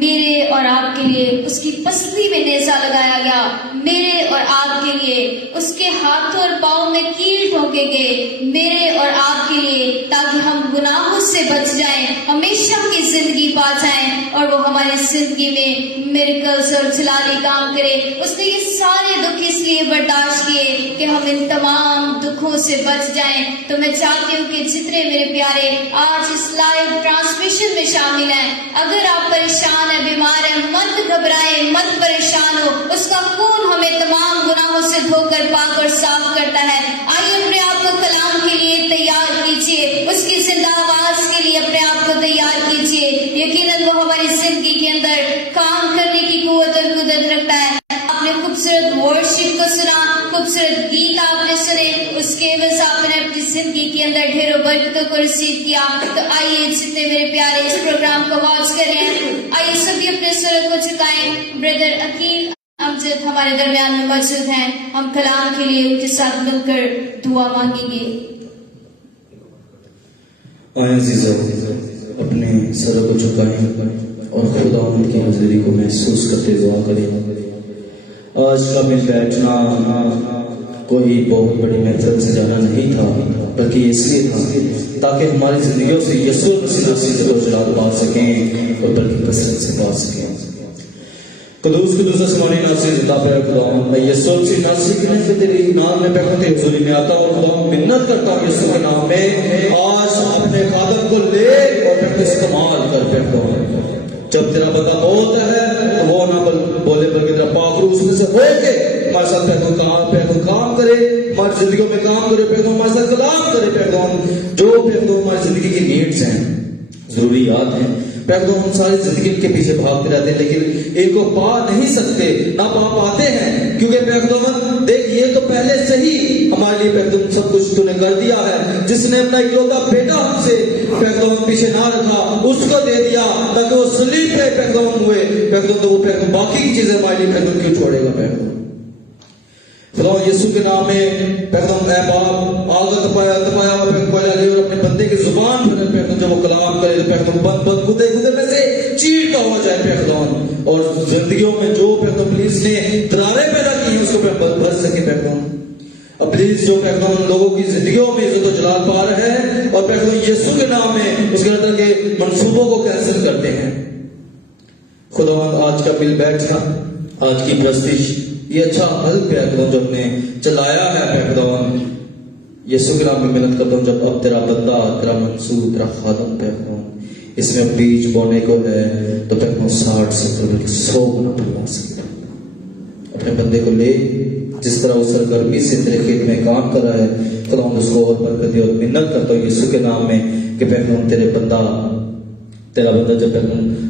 मेरे और आपके लिए उसकी पसली में नेजा लगाया गया, मेरे और आपके लिए उसके हाथों और पाँव में कील ठोके गए, मेरे और आपके लिए, ताकि हम गुनाहों से बच जाएं, हमेशा की जिंदगी पा जाएं और वो हमारी जिंदगी में मिरेकल्स और जलाली काम करे। उसने ये सारे दुख इसलिए बर्दाश्त किए कि हम इन तमाम दुखों से बच जाएं। तो मैं चाहती हूँ कि जितने मेरे प्यारे आज इस लाइव ट्रांसमिशन में शामिल हैं, अगर आप परेशान हैं, बीमार हैं, मत घबराएं, मत परेशान हो। उसका खून हमें तमाम गुनाहों से धोकर पाक और साफ करता है। आइए अपने आप को कलाम के लिए तैयार कीजिए, उसकी जिंदा आवाज के लिए अपने आप को तैयार कीजिए। यकीनन वो हमारी जिंदगी के अंदर काम करने की कुव्वत और कुदरत रखता है। आपने खूबसूरत वर्शिप को सुना, खूबसूरत गीत आपने सुने, उसके एवज आपने अपनी जिंदगी के अंदर ढेरों बरकतों को रिसीव किया। तो आइए जितने मेरे प्यारे इस प्रोग्राम को वॉच कर रहे हैं, आइए सभी अपने सुर को झुकाएं। ब्रदर अकील अमजद हमारे दरमियान में मौजूद हैं, हम कलाम के लिए उनके साथ मिलकर दुआ मांगेंगे। आया अज़ीज़ों, अपने सरों को झुकाएं और खुदा उनकी हाज़िरी को महसूस करते दुआ करें। आज का मैं बैठना कोई बहुत बड़ी महफिल से जाना नहीं था, बल्कि इसलिए था ताकि हमारी जिंदगियों से यीशु मसीह जलाल पा सकें और बल्कि कसरत से पा सकें। कदूस कदूस आसमानी नासिर जिंदा पे खुदा, मैं यीशु मसीह नासिर के नाम से तेरे नाम में बैठते हुजूरी में आता हूँ। खुदा मिन्नत करता हूँ यीशु के नाम में, आज अपने खादम को ले और बैठे इस्तेमाल कर बैठो। जब तेरा बंदा बोलता है तो वो ना बोले बल्कि तेरा पाक रूह उसमें से होके हमारे साथ पैदो काम करे, हमारी जिंदगी में काम करे, पैदो हमारे साथ कलाम करे, पैदो जो पैदो हमारी जिंदगी की नीड्स हैं, जरूरियात हैं, पैदो हम सारी जिंदगी के पीछे भागते रहते हैं, लेकिन एक को पा नहीं सकते, ना पा पाते हैं, क्योंकि पैदो देख ये तो पहले से ही हमारे लिए पैदो सब कुछ तूने कर दिया है। जिसने अपना इकलौता बेटा हमसे पैदो पीछे ना रखा, उसको दे दिया ताकि वो सलीब पे पैदो हुए, पैदो तो वो पैदो बाकी की चीजें हमारे लिए पैदो क्यों छोड़ेगा पैदो। खुदा यीशु के नाम में पैगंबर ऐ बाप आग तपाया हुआ पैगंबर ले और अपने बंदे की जुबान पर पैगंबर जब वो कलाम करे पैगंबर बंद गुदे में से चीरता हुआ जाए पैगंबर, और जिंदगियों में जो पैगंबर पुलिस ने दरारें पैदा की उसको पैगंबर भर सके पैगंबर। अब प्लीज जो पैगंबर लोगों की जिंदगियों में इज्जत जलाल पा रहे हैं और पैगंबर यीशु के नाम में उसके अंदर के मंसूबों को कैंसिल करते हैं। खुदा आज का बिल बैठा, आज की प्रस्तिश ये अच्छा हल पैगंबर जो हमने चलाया है पैगंबर यीशु के नाम में मेहनत करता हूँ। जब अब तेरा बंदा तेरा मंसूर तेरा खादम पैगंबर इसमें बीज बोने को है तो पैगंबर 60-70 बल्कि 100 गुना बढ़वा सके। अपने बंदे को ले जिस तरह उस सरगर्मी से तेरे खेत में काम कर रहा है खुदा उसको और बरकत दे, और मिन्नत करता हूँ यीशु के नाम में कि पैगंबर तेरा बंदा जब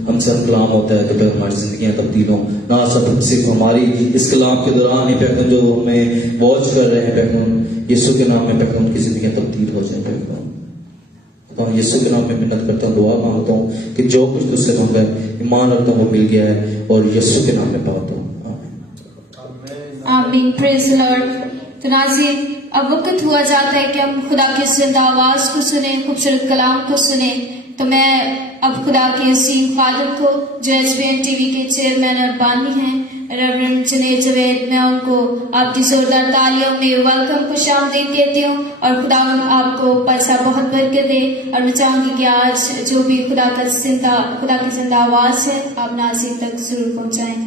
हमसे कलाम होता है तो फिर हमारी जिंदगियां तब्दील हो ना, सब सिर्फ हमारी इस कलाम के दौरान ही पैगंबर जो हमें वॉच कर रहे हैं पैगंबर यीशु के नाम में पैगंबर उनकी जिंदगियां तब्दील हो जाए पैगंबर। यीशु के नाम में मिन्नत करता हूँ, दुआ मांगता हूँ कि जो कुछ तुझसे मांगा है ईमान रखता हूँ वो मिल गया है, और यीशु के नाम में पाता हूँ आमीन। Praise the Lord. तो नाज़रीन अब वक्त हुआ जाता है कि हम खुदा की जिंदा आवाज को सुने, खूबसूरत कलाम को सुने। तो मैं अब खुदा के हसीन खादिम को जो एसबीएन टीवी के चेयरमैन और बानी हैं रेवरेंड जुनैद जवेद, मैं उनको आपकी जोरदार तालियों में वेलकम खुश आमदीद कहती हूँ, और खुदा आपको परसा बहुत बरकत दे। और मैं चाहूंगी कि आज जो भी खुदा की जिंदा आवाज है आप नाज़रीन तक जरूर पहुंचाएं।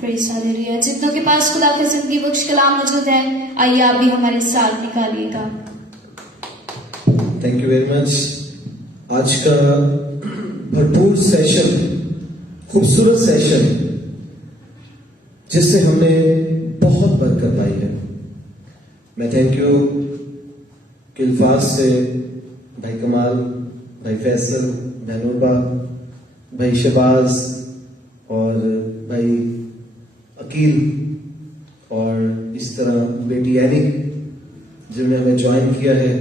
Praise hallelujah. जितनों के पास खुदा का जिंदगी बख्श कलाम मौजूद है, आइए आप भी हमारे साथ निकालिएगा। Thank you very much. आज का भरपूर सेशन, खूबसूरत सेशन जिससे हमने बहुत बरकत पाई है। मैं थैंक यू किल्फाज से भाई कमाल, भाई फैसल, महनूबा, भाई शबाज और भाई अकील और इस तरह बेटी एनी जिन्होंने हमें ज्वाइन किया है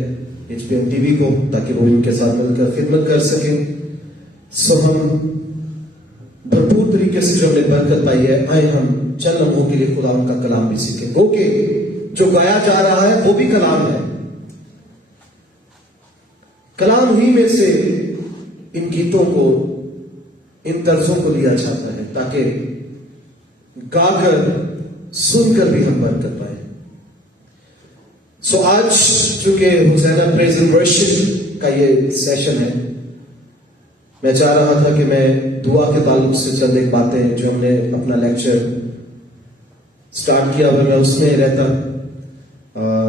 एचबीएन टीवी को, ताकि वो इनके साथ मिलकर खिदमत कर सकें। सो हम भरपूर तरीके से जो हमने बरकत पाई है, आए हम चंद लम्हों के लिए खुदा उनका कलाम भी सीखें। ओके, जो गाया जा रहा है वो भी कलाम है, कलाम ही में से इन गीतों को, इन तर्जों को लिया जाता है ताकि गाकर सुनकर भी हम बरकत पाए। सो आज चूंकि हुसैना प्रेज एंड वर्शिप का ये सेशन है, मैं चाह रहा था कि मैं दुआ के ताल्लुक से चंद एक बातें जो हमने अपना लेक्चर स्टार्ट किया हुआ मैं उसमें रहता,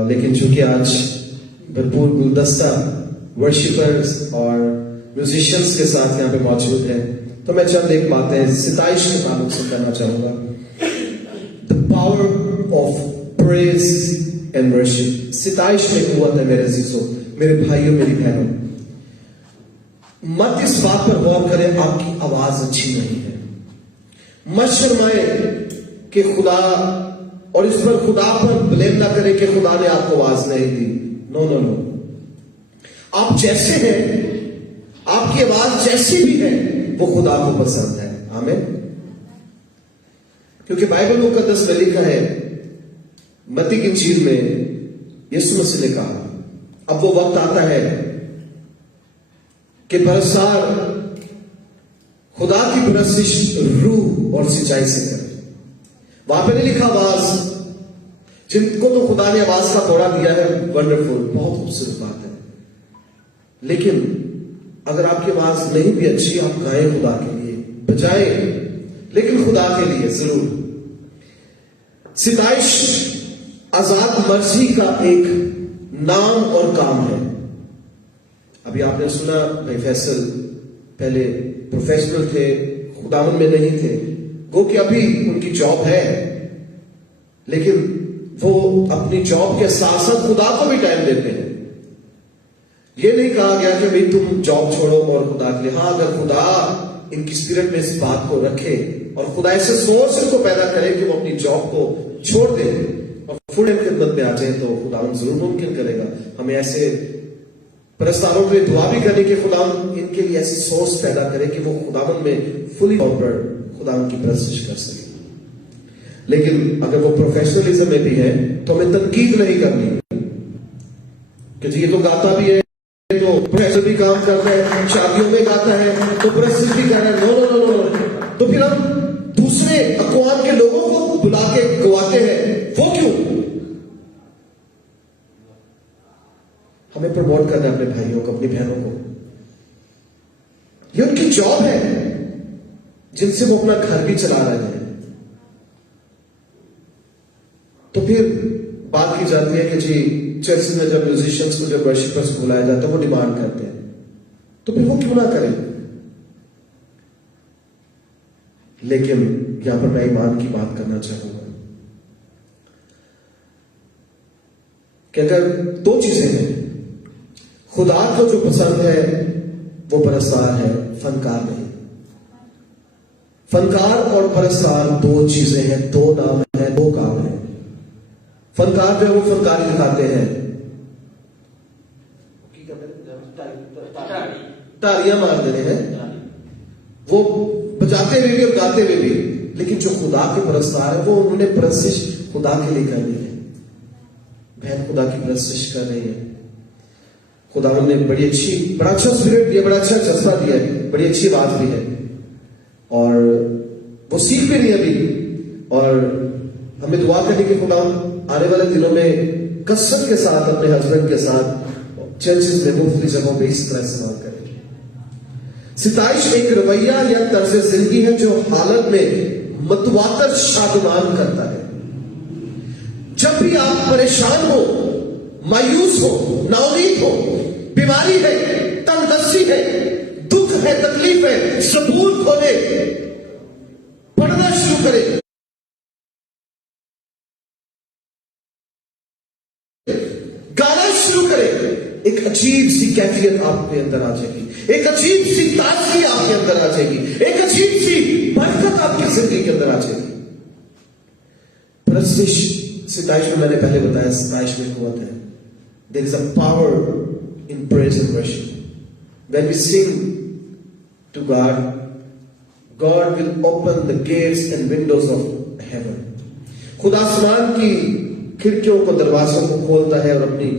लेकिन चूंकि आज भरपूर गुलदस्ता वर्शिपर्स और म्यूजिशियंस के साथ यहाँ पे मौजूद है, तो मैं चंद एक बातें सिताइश के ताल्लुक से करना चाहूंगा। The power of praise and worship. सिताइश में कुव्वत है मेरे अजीजों, मेरे भाइयों, मेरी बहनों। मत इस बात पर गौर करें आपकी आवाज अच्छी नहीं है, मत शर्माए कि खुदा, और इस पर खुदा पर ब्लेम ना करें कि खुदा ने आपको आवाज नहीं दी। नो नो नो, आप जैसे हैं, आपकी आवाज जैसी भी है वो खुदा को पसंद है। आमीन। क्योंकि बाइबल मुकद्दस में लिखा है, मत्ती की इंजील में यीशु मसीह ने कहा, अब वो वक्त आता है कि परसार खुदा की परस्तिश रूह और सिंचाई से करे। वहां पे नहीं लिखा आवाज, जिनको तो खुदा ने आवाज का तोड़ा दिया है, वंडरफुल, बहुत खूबसूरत बात है, लेकिन अगर आपकी आवाज नहीं भी अच्छी, आप गाएं खुदा के लिए, बजाएं, लेकिन खुदा के लिए जरूर। सिताइश आजाद मर्जी का एक नाम और काम है। अभी आपने सुना भाई फैसल पहले प्रोफेशनल थे, खुदावन में नहीं थे, वो कि अभी उनकी जॉब है, लेकिन वो अपनी जॉब के साथ साथ खुदा को भी टाइम देते हैं। ये नहीं कहा गया कि भाई तुम जॉब छोड़ो और खुदा के लिए। हाँ, अगर खुदा इनकी स्पिरिट में इस बात को रखे और खुदा ऐसे सोच इनको पैदा करे कि वो अपनी जॉब को छोड़ दे और फुल टाइम खिदमत में आ जाए, तो खुदा जरूर मुमकिन करेगा। हमें ऐसे परस्तारों के लिए दुआ भी करने की खुदा इनके लिए ऐसी सोच पैदा करे कि वो खुदावन में फुली तौर पर खुदावन की परस्तिश कर सके। लेकिन अगर वो प्रोफेशनलिज्म में भी है तो हमें तनकीद नहीं करनी कि जी ये तो गाता भी है, तो प्रोफेसर भी काम करता है, शादियों में गाता है तो प्रसिद्ध भी कर रहा है। नो नो नो नो, तो फिर हम दूसरे अक़वाम के लोगों को बुला के गवाते हैं, वो क्यों? हमें प्रमोट करना है अपने भाइयों को, अपनी बहनों को। ये उनकी जॉब है जिनसे वो अपना घर भी चला रहे हैं। तो फिर बात की जाती है कि जी चर्च में जब म्यूजिशियंस को, जब वर्शिपर्स को बुलाया जाता है वो डिमांड करते हैं, तो फिर वो क्यों ना करें? लेकिन यहां पर मैं ईमान की बात करना चाहूंगा कि अगर दो चीजें हैं, खुदा को जो पसंद है वो परस्तार है, फनकार नहीं। फनकार और परस्तार दो चीजें हैं, दो नाम है, दो काम है। फनकार जो है वो फनकारी दिखाते हैं, तालियां मार देते हैं, वो बजाते हुए भी और गाते हुए भी। लेकिन जो खुदा के परस्तार है वो उन्होंने परस्तिश खुदा के लिए करनी है। बहन खुदा की परस्तिश कर रही है, खुदा ने बड़ा अच्छा स्पिरिट दिया, बड़ा अच्छा जज्बा दिया है, बड़ी अच्छी बात भी है, और वो सीख भी रही है अभी। और हमें दुआ करनी कि खुदा आने वाले दिनों में कसरत के साथ अपने हस्बैंड के साथ चर्चेस में मुख्तलिफ जगहों पे इस तरह इस्तेमाल करें। सिताइश एक रवैया या तर्ज जिंदगी है जो हालत में मतवातर शादमान करता है। जब भी आप परेशान हो, मायूस हो, नाउमीद हो, बीमारी है, तंगदस्ती है, दुख है, तकलीफ है, सबूर खोले, पढ़ना शुरू करें, गाना शुरू करें, एक अजीब सी कैफियत आपके अंदर आ जाएगी, एक अजीब सी ताजगी आपके अंदर आ जाएगी, एक अजीब सी बरकत आपकी जिंदगी के अंदर आ जाएगी। परस्तिश सिताइश में मैंने पहले बताया, सिताइश में कुव्वत है। There is a power in praise and worship. When we sing to God, God will open the gates and windows of heaven. खुदा आसमान की खिड़कियों को, दरवाजों को खोलता है और अपनी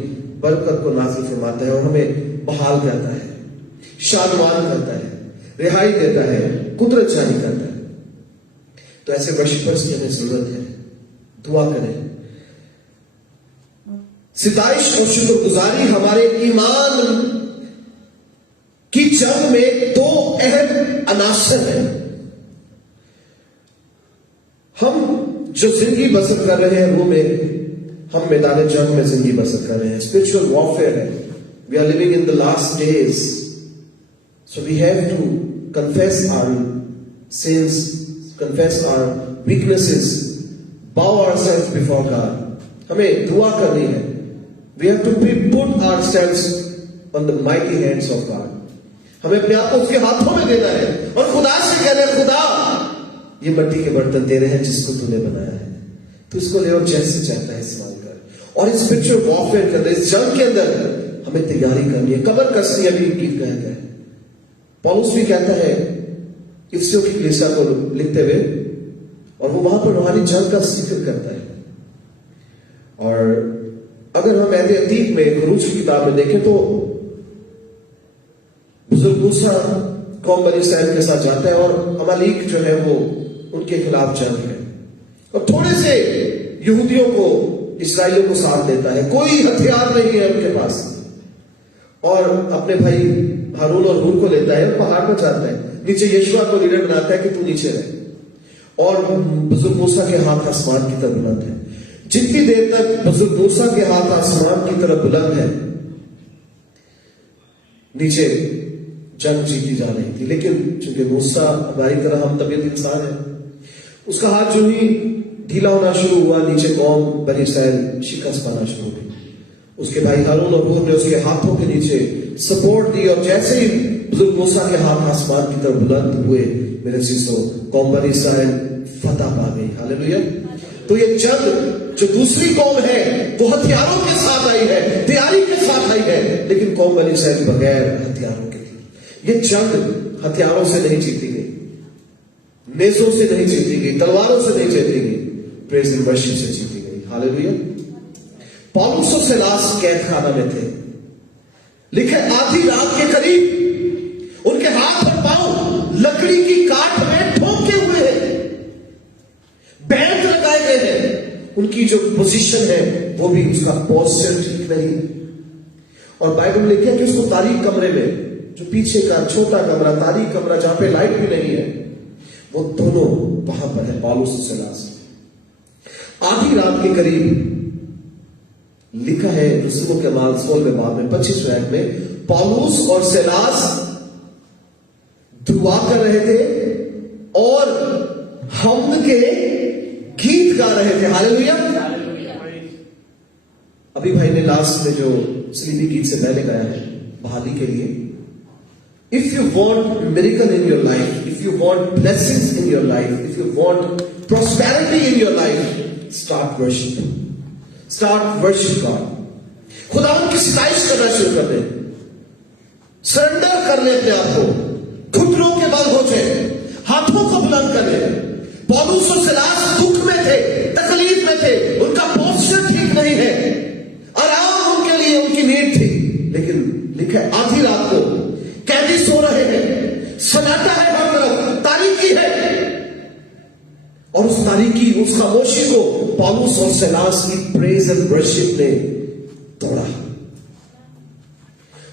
बरकत को नाज़िल फरमाता है और हमें बहाल करता है, शादमान करता है, रिहाई देता है, कुदरत जारी करता है। तो ऐसे वर्शिपर्स की हमें जरूरत है। दुआ करें। सिताइश और शुक्रगुजारी हमारे ईमान की जंग में दो अहम अनासर हैं। हम जो जिंदगी बसर कर रहे हैं रूह में, हम मैदान जंग में जिंदगी बसर कर रहे हैं, स्पिरिचुअल वॉरफेयर है। We are living in the last days, so we have to confess our sins, confess our weaknesses, bow ourselves before God. हमें दुआ करनी है। We have to put ourselves on the mighty hands of God. हमें अपने आप को उसके हाथों में देना है और खुदा से कहना है, खुदा ये मिट्टी के बर्तन तेरे हैं जिसको तूने बनाया है, तू इसको ले और जैसे चाहता है इस्तेमाल कर। और इस स्पिरिचुअल वॉरफेयर के अंदर, इस जंग के अंदर हमें तैयारी करनी है। कब्र कसनी अभी गीत गाया गया है। पौलुस भी कहता है इफिसियों की कलीसिया को लिखते हुए, और वो वहां पर रूहानी जंग का जिक्र करता है। और अगर हम ऐसे अतीत में खरूज की किताब में देखें तो बुजुर्ग मूसा कौम बनी इसराइल के साथ जाता है और अमालीक जो है वो उनके खिलाफ जंग है, और थोड़े से यहूदियों को, इसराइलियों को साथ देता है। कोई हथियार नहीं है उनके पास, और अपने भाई हारून और हूर को लेता है और पहाड़ पर जाता है। नीचे यशुआ को लीडर बनाता है कि तू नीचे रहे, और बुजुर्ग मूसा के हाथ आसमान की तरफ बुलंद है। जितनी देर तक बुजुर्ग मूसा के हाथ आसमान की तरफ बुलंद है, नीचे जंग जीती जा रही थी। लेकिन चूंकि मूसा हमारी तरह हम तबीयत इंसान है, उसका हाथ जो ही ढीला होना शुरू हुआ, नीचे कौम बनी इसराइल शिकस्त पाना शुरू हुई। उसके भाई हारून और हूर ने उसके हाथों के नीचे सपोर्ट दी, और जैसे ही बुजुर्ग मूसा के हाथ आसमान की तरफ बुलंद हुए, मेरे चीजों कौम बनी इसराइल फतह पा गई। हालेलुया। तो ये जंग जो दूसरी कौम है वो हथियारों के साथ आई है, तैयारी के साथ आई है, लेकिन कौम बनी इसराइल बगैर हथियारों के थी। ये जंग हथियारों से नहीं जीती गई, नेजों से नहीं जीती गई, तलवारों से नहीं जीती गई, प्रेज एंड वर्शिप से जीती गई। हालेलुया। पौलुस और सिलास कैद खाना में थे, लिखे आधी रात के करीब उनके हाथ और पांव लकड़ी की काट में ठोके हुए हैं, बैंड लगाए गए हैं, उनकी जो पोजीशन है वो भी उसका पोस्चर ठीक नहीं। और बाइबल में लिखा है कि उसको तारीक कमरे में, जो पीछे का छोटा कमरा, तारीक कमरा जहां पे लाइट भी नहीं है, वो दोनों वहां पर है पौलुस और सिलास। आधी रात के करीब लिखा है रसूलों के अमाल 16वें बाब में 25वें आयत में, पौलुस और सिलास दुआ कर रहे थे और हम्द के गीत गा रहे थे। हालेलुया। अभी भाई ने लास्ट में जो सलीबी गीत से पहले गाया है बहाली के लिए, if you want miracle in your life, if you want blessings in your life, if you want prosperity in your life, start worship, start worship God. खुदा की सिताइश करना शुरू कर दे, सरेंडर कर ले अपने आप को, घुटनों के बल हो जाए, हाथों को बुलंद कर ले। पौलुस और सिलास दुख में थे, तकलीफ में थे, उनका पोस्चर ठीक नहीं है, आराम उनके लिए उनकी नीड थी, लेकिन लिखा है आधी रात को कैदी सो रहे हैं, सन्नाटा है हर तरफ, तारीकी है, और उस तारीकी, उस खामोशी को पौलुस और सिलास की प्रेज एंड वर्शिप ने तोड़ा।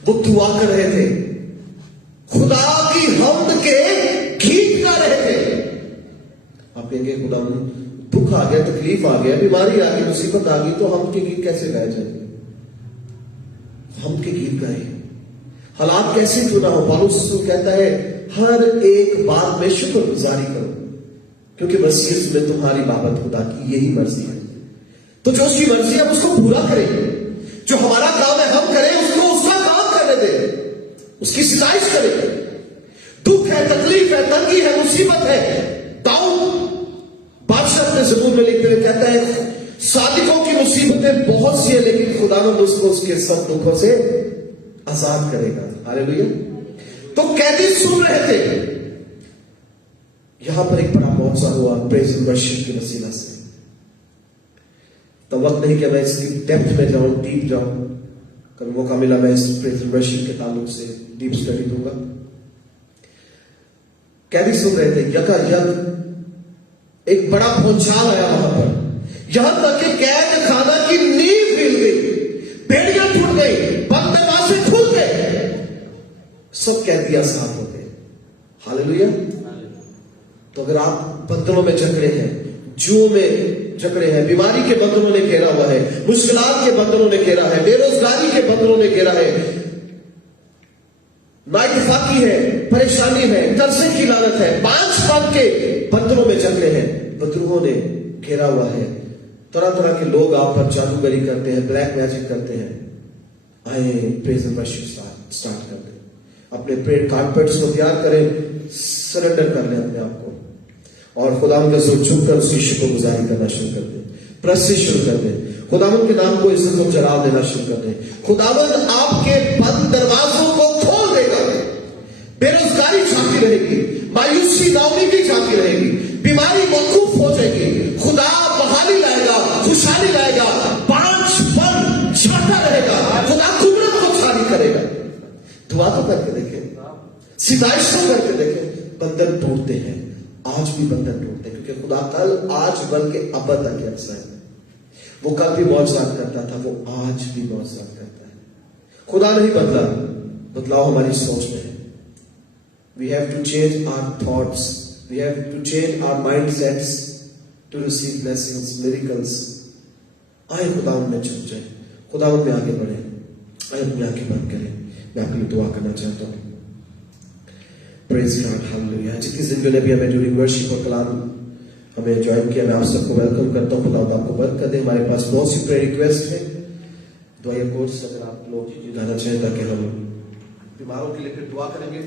वो दुआ कर रहे थे, खुदा की हम्द के गीत गा रहे थे। आप कहेंगे खुदा, दुख आ गया, तकलीफ आ गया, बीमारी आ गई, मुसीबत आ गई, तो हम के गीत कैसे गाए जाएंगे? हम के गीत गाए, हालात कैसे क्यों ना हो। पौलुस कहता है हर एक बात में शुक्रगुजारी करो, क्योंकि मसीह में तुम्हारी बाबत खुदा की यही मर्जी है। तो जो उसकी मर्जी है उसको पूरा करें, जो हमारा काम है हम करें, उसको उसका काम करने दें, उसकी सिताइश करें। दुख है, तकलीफ है, तंगी है, मुसीबत है। दाऊद बादशाह अपने ज़बूर में लिखते हुए कहता है, सादिकों की मुसीबतें बहुत सी है, लेकिन खुदावंद उसको उसके सब दुखों से आजाद करेगा। हालेलुया। तो कैदी सुन रहे थे, यहां पर एक बड़ा मौका हुआ प्रेज एंड वर्शिप की वसीला से। तो वक्त नहीं कि मैं इसकी डेप्थ में जाऊं, डीप जाऊं, कभी मौका मिला मैं इस प्रेज एंड वर्शिप के ताल्लुक से डीप स्टडी दूंगा। कैदी सुन रहे थे, यकायक एक बड़ा भूचाल आया वहां पर, यहां तक कि कैद खाना की नींव हिल गई, बेड़ियां टूट गई, बंद दरवाजे खुल गए, सब कैदी आजाद हो गए। हालेलुया। तो अगर आप बंधनों में जकड़े हैं, जुओं में जकड़े हैं, बीमारी के बंधनों ने घेरा हुआ है, मुश्किलात के बंधनों ने घेरा है, बेरोजगारी के बंधनों ने घेरा है, नाइतफाकी है, परेशानी है, तरसे की लानत है, 5 पद के बंधनों में जकड़े हैं, बदरूहों ने घेरा हुआ है, तरह तरह के लोग आप पर जादूगरी करते हैं, ब्लैक मैजिक करते हैं। आए प्रेज एंड वर्शिप स्टार्ट कर दें, अपने प्रेयर कारपेट्स को तैयार करें, सरेंडर कर लें अपने आप को, और खुदावंद के सर झुककर उसकी शुक्रगुजारी करना शुरू कर दें, प्रस्तुति शुरू कर दें, खुदावंद के नाम को इज्जत और जलाल देना शुरू कर दें। खुदावंद आपके बंद दरवाजों को खोल देगा। बेरोजगारी छाती रहेगी, मायूसी नाउमी की छाती रहेगी, बीमारी मौकूफ हो जाएगी, खुदा बहाली लाएगा, खुशहाली लाएगा, 5 पल छाता रहेगा, खुदा कुदरत को छाली करेगा। दुआ तो करके देखें, सिताइश तो करके देखें। बंधन टूटते हैं, आज भी बंधन टूटते हैं, क्योंकि खुदा कल आज बल्कि अब तक ऐसा है। वो कल भी मौजूद करता था, वो आज भी मौजूद करता है। खुदा नहीं बदला, बदलाव हमारी सोच में है। We have to change our thoughts. We have to change our mindsets to receive blessings, miracles. आए खुदावंद में झुक जाए, खुदावंद में आगे बढ़े, आए अपने आगे बंद करें। मैं आपके लिए दुआ करना चाहता हूँ। Praise God, hallelujah। जितनी जिंदगी ने भी हमें ड्यूरिंग वर्शिप और कलाम हमें ज्वाइन किया, मैं आप सबको वेलकम करता हूँ। खुदावंद आपको बरकत दे। हमारे पास बहुत सी प्रेयर रिक्वेस्ट है, दुआ कोर्स अगर आप लोग गाना चाहें ताकि हम बीमारों के लिए फिर दुआ करेंगे।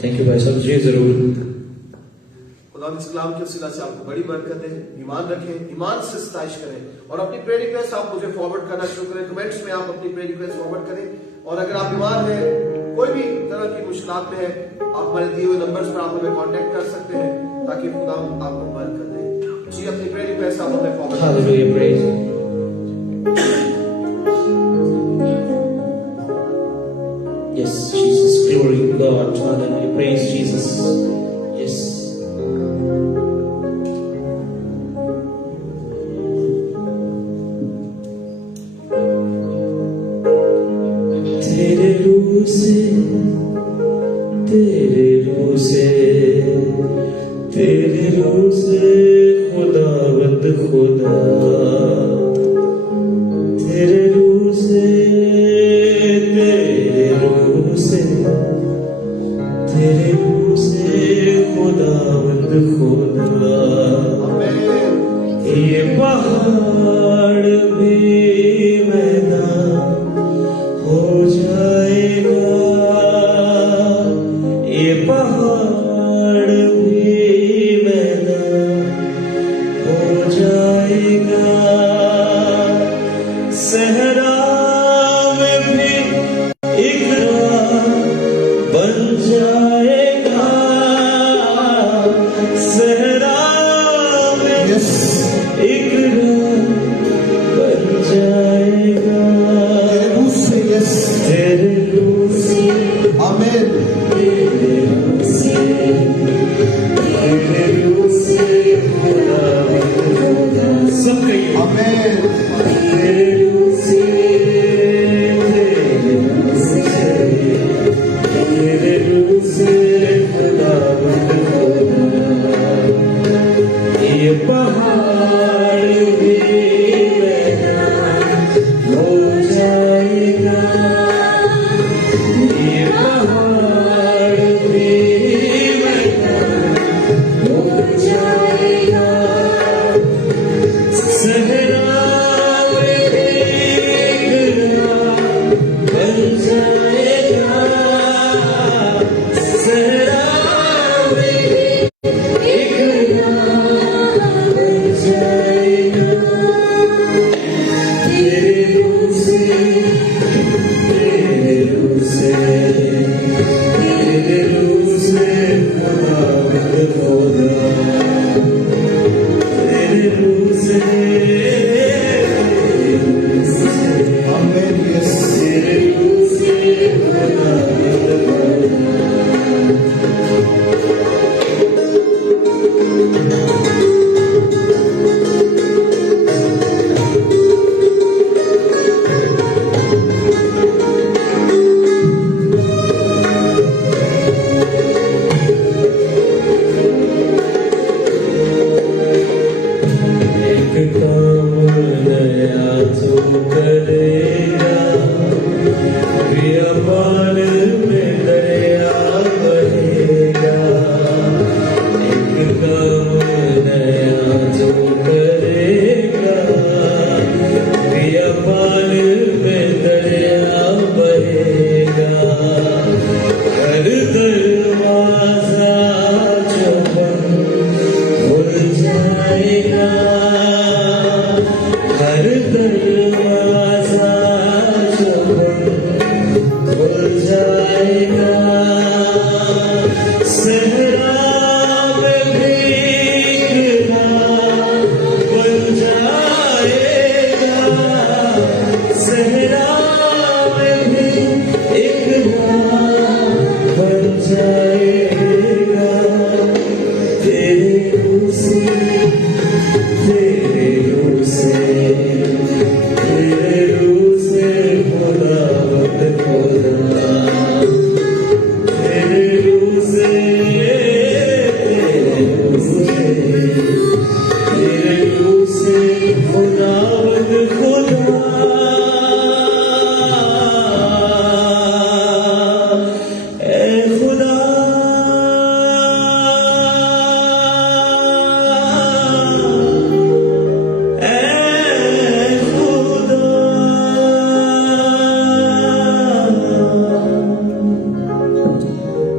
थैंक यू भाई साहब जी, जरूर। खुदा इस्लाम के वसीला से आपको बड़ी बरकत है। ईमान रखें, ईमान से सताइश करें, और अपनी प्रेयर रिक्वेस्ट आप मुझे फॉरवर्ड करना शुरू करें। कमेंट्स में आप अपनी प्रेयर रिक्वेस्ट फॉरवर्ड करें, और अगर आप बीमार हैं, कोई भी तरह की मुश्किलात में है, आप हमारे दिए हुए नंबर्स पर आप हमें कांटेक्ट कर सकते हैं ताकि खुदा आपको बरकत दे। जी अपनी प्रेयर रिक्वेस्ट आप हमें forward Hallelujah, praise. Yes, Jesus, glory to God. Hallelujah, praise Jesus. Yes. तेरे रूह से खुदावंद खुदा, तेरे रूह से खुदावंद खुदा, ये पहाड़ भी मैदान हो जाएगा, ये पहाड़ भी मैदान हो जाएगा, सहरा में भी एक रात बन जाएगा, सहरा में एक रात बन जाएगा, तेरे रूह से आमीन। सब कहिए आमीन। ये पहाड़ भी मैदान हो जाएगा, ये पहाड़ भी मैदान हो जाएगा, सहरा में भी एक रात बन जाएगा, सहरा में भी एक रात बन जाएगा, तेरे रूह से खुदावंद खुदा, तेरे रूह से आमीन। यस। तेरे रूह से खुदावंद खुदा। एक काम नया तू करेगा, बियाबान में दरिया बहेगा, एक काम नया तू करेगा, बियाबान में दरिया बहेगा, हर दरवाजा जो बंद खुल जाएगा, हर दरवाजा जो बंद खुल जाएगा, सहरा में भी एक रात बन जाएगा, सहरा में भी एक रात बन जाएगा, तेरे रूह से खुदावंद खुदा, तेरे रूह से खुदावंद खुदा, ए खुदा,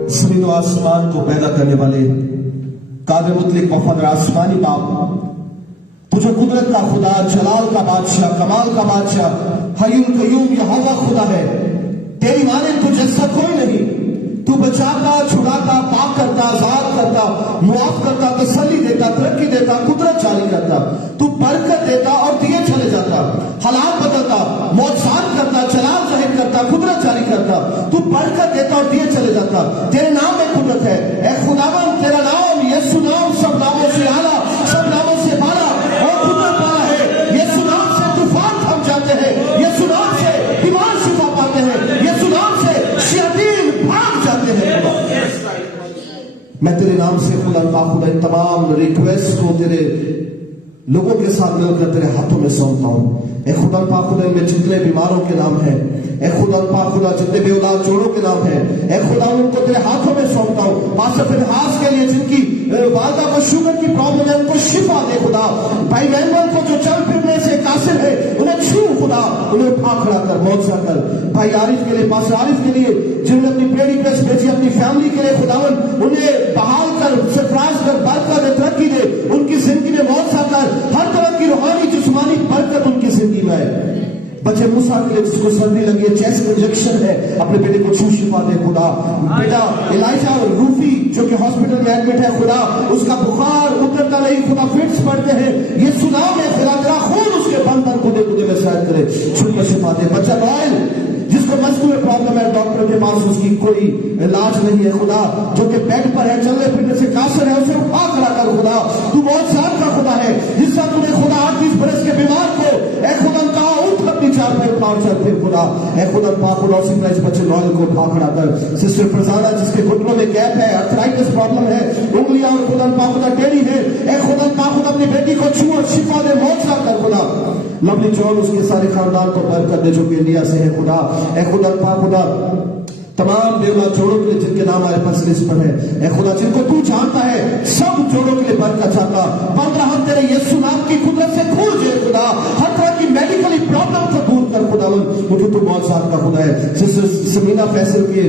जमीन और आसमान को पैदा करने वाले कादिर मुतलिक वफादार आसमानी बाप, तुझे कुदरत का खुदा, जलाल का बादशाह, कमाल का बादशाह, हय्युल कय्यूम यहोवा खुदा है, तेरी माने तुझे सब कोई नहीं। तू बचाता, छुड़ाता, पाक करता, आजाद करता, मुआफ करता, तसल्ली देता, तरक्की देता, कुदरत जारी करता। तू बरकत देता और दिए चले जाता, हालात बदलता, मौजसात करता, चलाव जाहिर करता, कुदरत जारी करता। तू बरकत देता और दिए चले जाता। तेरे नाम में कुदरत है। ए खुदावन, तेरा नाम यीशु नाम सब नामों से आला, सब नामों से बाला और कुदरत वाला है। यीशु नाम से तूफान थम जाते हैं, यीशु नाम से बीमार शिफा पाते हैं, यीशु नाम से शैतान भाग जाते हैं। मैं तेरे नाम से खुदा खुदा तमाम रिक्वेस्ट को तेरे लोगों के साथ मिलकर तेरे हाथों में सौंपता हूं। ए खुदा खुदा में जितने बीमारों के नाम है, ए खुदा खुदा जितने बेऔलाद जोड़ों के नाम है, ए खुदा उनको तेरे हाथों में सौंपता हूं। पास्टर फिनहास के लिए जिनकी वालदा को शुगर की प्रॉब्लम है, उनको शिफा दे खुदा। भाई मैनुअल को जो चल फिरने से कासिर है, उन्हें छू खुदा, उन्हें उठा खड़ा कर, मौजा कर। भाई आरिफ के लिए, पास्टर आरिफ के लिए जिन्होंने अपनी बेटी प्रेस भेजी, अपनी फैमिली के लिए खुदावन उन्हें बहाल कर, सरफराज कर, बरकत दे, तरक्की दे, उनकी जिंदगी में मौजा कर, हर तरह की रूहानी जिस्मानी बरकत उनकी जिंदगी में आए। बच्चे मूसा के लिए जिसको सर्दी लगी है, चेस्ट इंजेक्शन है, अपने बेटे को छू शिफा दे खुदा। बेटा इलाइजा रूफी जो कि हॉस्पिटल में एडमिट है खुदा, उसका बुखार उतरता नहीं खुदा, फिट्स पड़ते हैं, ये सुना में खुदा तेरा खून उसके बंधन कुदे कुदे में सैर करे, छू शिफा दे। बच्चा नॉयल जिसको मस्कुलर प्रॉब्लम है, डॉक्टर के पास उसकी कोई इलाज नहीं है खुदा, जो कि बेड पर है, चलने फिरने से कासर है, उसे उठा खड़ा कर खुदा। तू बहुत साल का खुदा है, जिस तरह तूने खुदा 38 बरस के बीमार को ए खुदा कहा उठ अपनी चार पे उठा चल फिर खुदा। ए खुदा पाक खुदा उसी तरह इस बच्चे नॉयल को उठा खड़ा कर। सिस्टर फरजाना जिसके घुटनों में गैप है, आर्थराइटिस प्रॉब्लम है, उंगलियां और खुदा पाक खुदा टेढ़ी है, ए खुदा पाक खुदा अपनी बेटी को छू और शिफा दे, मौजा कर खुदा। लवली जॉन उसके सारे खानदान को बरकत दे जो कि इंडिया से है खुदा। ए खुदा पाक खुदा तमाम बेऔलाद जोड़ों के लिए जिनके नाम हमारे पास लिस्ट पर है, ए खुदा जिनको तू जानता है, सब जोड़ों के लिए बरकत चाहता। बंद रहा तेरे यीशु नाम की कुदरत से खोल जाए खुदा, हर तरह की मेडिकली प्रॉब्लम को दूर कर खुदा, क्योंकि तू बहुत साथ का खुदा है। सिस्टर समीना फैसल के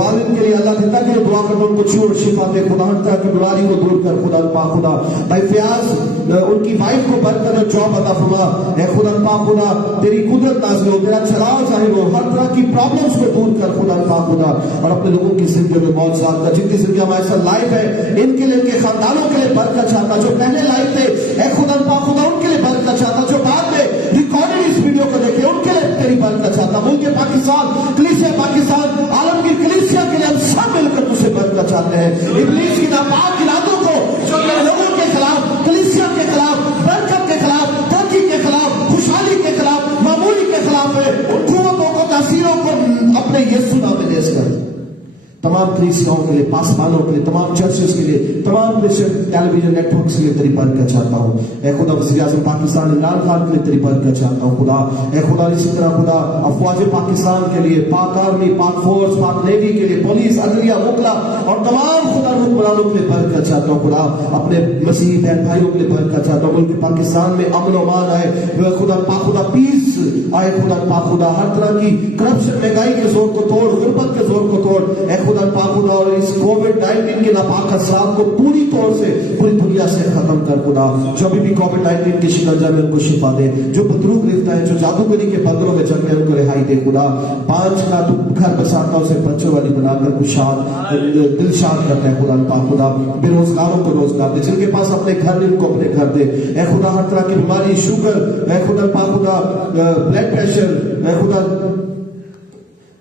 वालिद के लिए अल्लाह देता कि दुआ कर उनको छू और शिफा दे खुदा, हर तरह की बीमारी को दूर कर खुदा पाक खुदा। भाई फयाज उनकी वाइफ को बरकत और जॉब अता फरमा, ए खुदा पाक खुदा तेरी कुदरत नाज़िल हो, तेरा चलाव जाहिर हो, हर तरह की प्रॉब्लम्स को दूर कर खुदा पाक खुदा। और अपने लोगों की जिंदगी में बहुत ज्यादा जितनी जिंदगी हमारे साथ लाइफ है, इनके लिए, इनके खानदानों के लिए बरकत चाहता। जो पहले लाइफ थे ए खुदा पाक खुदा उनके लिए बरकत चाहता, जो बाद में रिकॉर्डेड इस वीडियो को देखे उनके लिए तेरी बरकत चाहता। मुल्क पाकिस्तान, कलीसिया पाकिस्तान, आलमगीर कलीसिया के लिए हम सब मिलकर तुझसे बरकत चाहते हैं। इब्लीस की नापाक इरादों को जो तेरे लोगों के खिलाफ, कलीसिया के खिलाफ, बरकत के खिलाफ, तरक्की के खिलाफ, खुशहाली के खिलाफ, मामूली के खिलाफ है, उन कुव्वतों को, तासीरों को अपने यीशु नाम में लेस कर। तमाम कलीसियाओं के लिए, पासवानों के लिए, तमाम चर्चेस के लिए, तमाम टेलीविजन नेटवर्क के लिए तेरी बरकत चाहता हूँ। ए खुदा वज़ीर आज़म पाकिस्तान इमरान खान के लिए तेरी बरकत चाहता हूँ खुदा। ए खुदा इसी तरह खुदा अफवाज पाकिस्तान के लिए, पाक आर्मी, पाक फोर्स, पाक नेवी के लिए, पुलिस, अदलिया, वकला और तमाम खुदा हुक्मरानों के लिए बरकत चाहता हूँ खुदा। अपने मसीही बहन भाइयों के लिए बरकत चाहता हूँ। मुल्क पाकिस्तान में अमन अमान आए खुदा, पाक खुदा पीस आए खुदा पाक खुदा, हर तरह की करप्शन, महंगाई के जोर को तोड़, गुर्बत के जोर को तोड़ ए खुदा पाक खुदा। और इस कोविड-19 के नापाक असरात को पूरी तौर से पूरी दुनिया से खत्म कर खुदा। जो भी कोविड-19 के शिकंजा में उनको शिफा दे, जो बदरूक लिखता है, जो जादूगरी के बंदरों में जंग में उनको रिहाई दे खुदा। पांच का तू घर बसाता, उसे बच्चों वाली बनाकर खुशहाल दिलशाद करता है खुदा पाक खुदा। बेरोजगारों को रोजगार दे, जिनके पास अपने घर नहीं उनको अपने घर दे ए खुदा। हर तरह की बीमारी, शुगर ए खुदा पाक खुदा, ब्लड प्रेशर ए खुदा,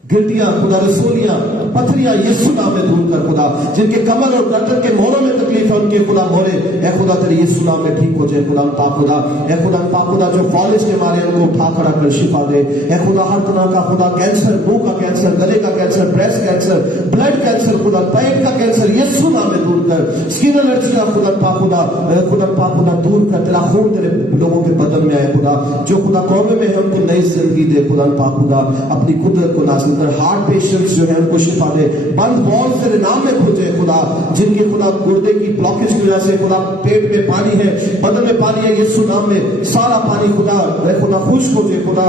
गिल्टियां खुदा, रसोलियां, पथरियां यीशु नाम में दूर कर खुदा। जिनके कमर और गर्दन के मोरों में तकलीफ है, उनके खुदा मोरे ए खुदा तेरे यीशु नाम में ठीक हो जाए खुदा पाक खुदा। ए खुदा पाक खुदा जो फॉलिज के मारे उनको उठा खड़ा कर शिफा दे ए खुदा। हर तरह का खुदा कैंसर, मुंह का कैंसर, गले का cancer, breast cancer, blood cancer खुदा, पेट का कैंसर यीशु नाम में दूर कर। स्किन एलर्जी का खुदा पाक खुदा, खुदा पाक खुदा दूर कर। तेरा खून तेरे लोगों के बदन में आए खुदा। जो खुदा कौमे में है उनको नई जिंदगी दे खुदा पाक खुदा। अपनी कुदरत को नाज़िल कर। हार्ट पेशेंट्स जो है उनको शिफा दे। बंद वॉल्व तेरे नाम में खुल जाए खुदा। जिनके खुदा गुर्दे की ब्लॉकेज की वजह से खुदा पेट में पानी है, बदन में पानी है, यीशु नाम में सारा पानी खुदा खुदा खुश्क हो जाए खुदा।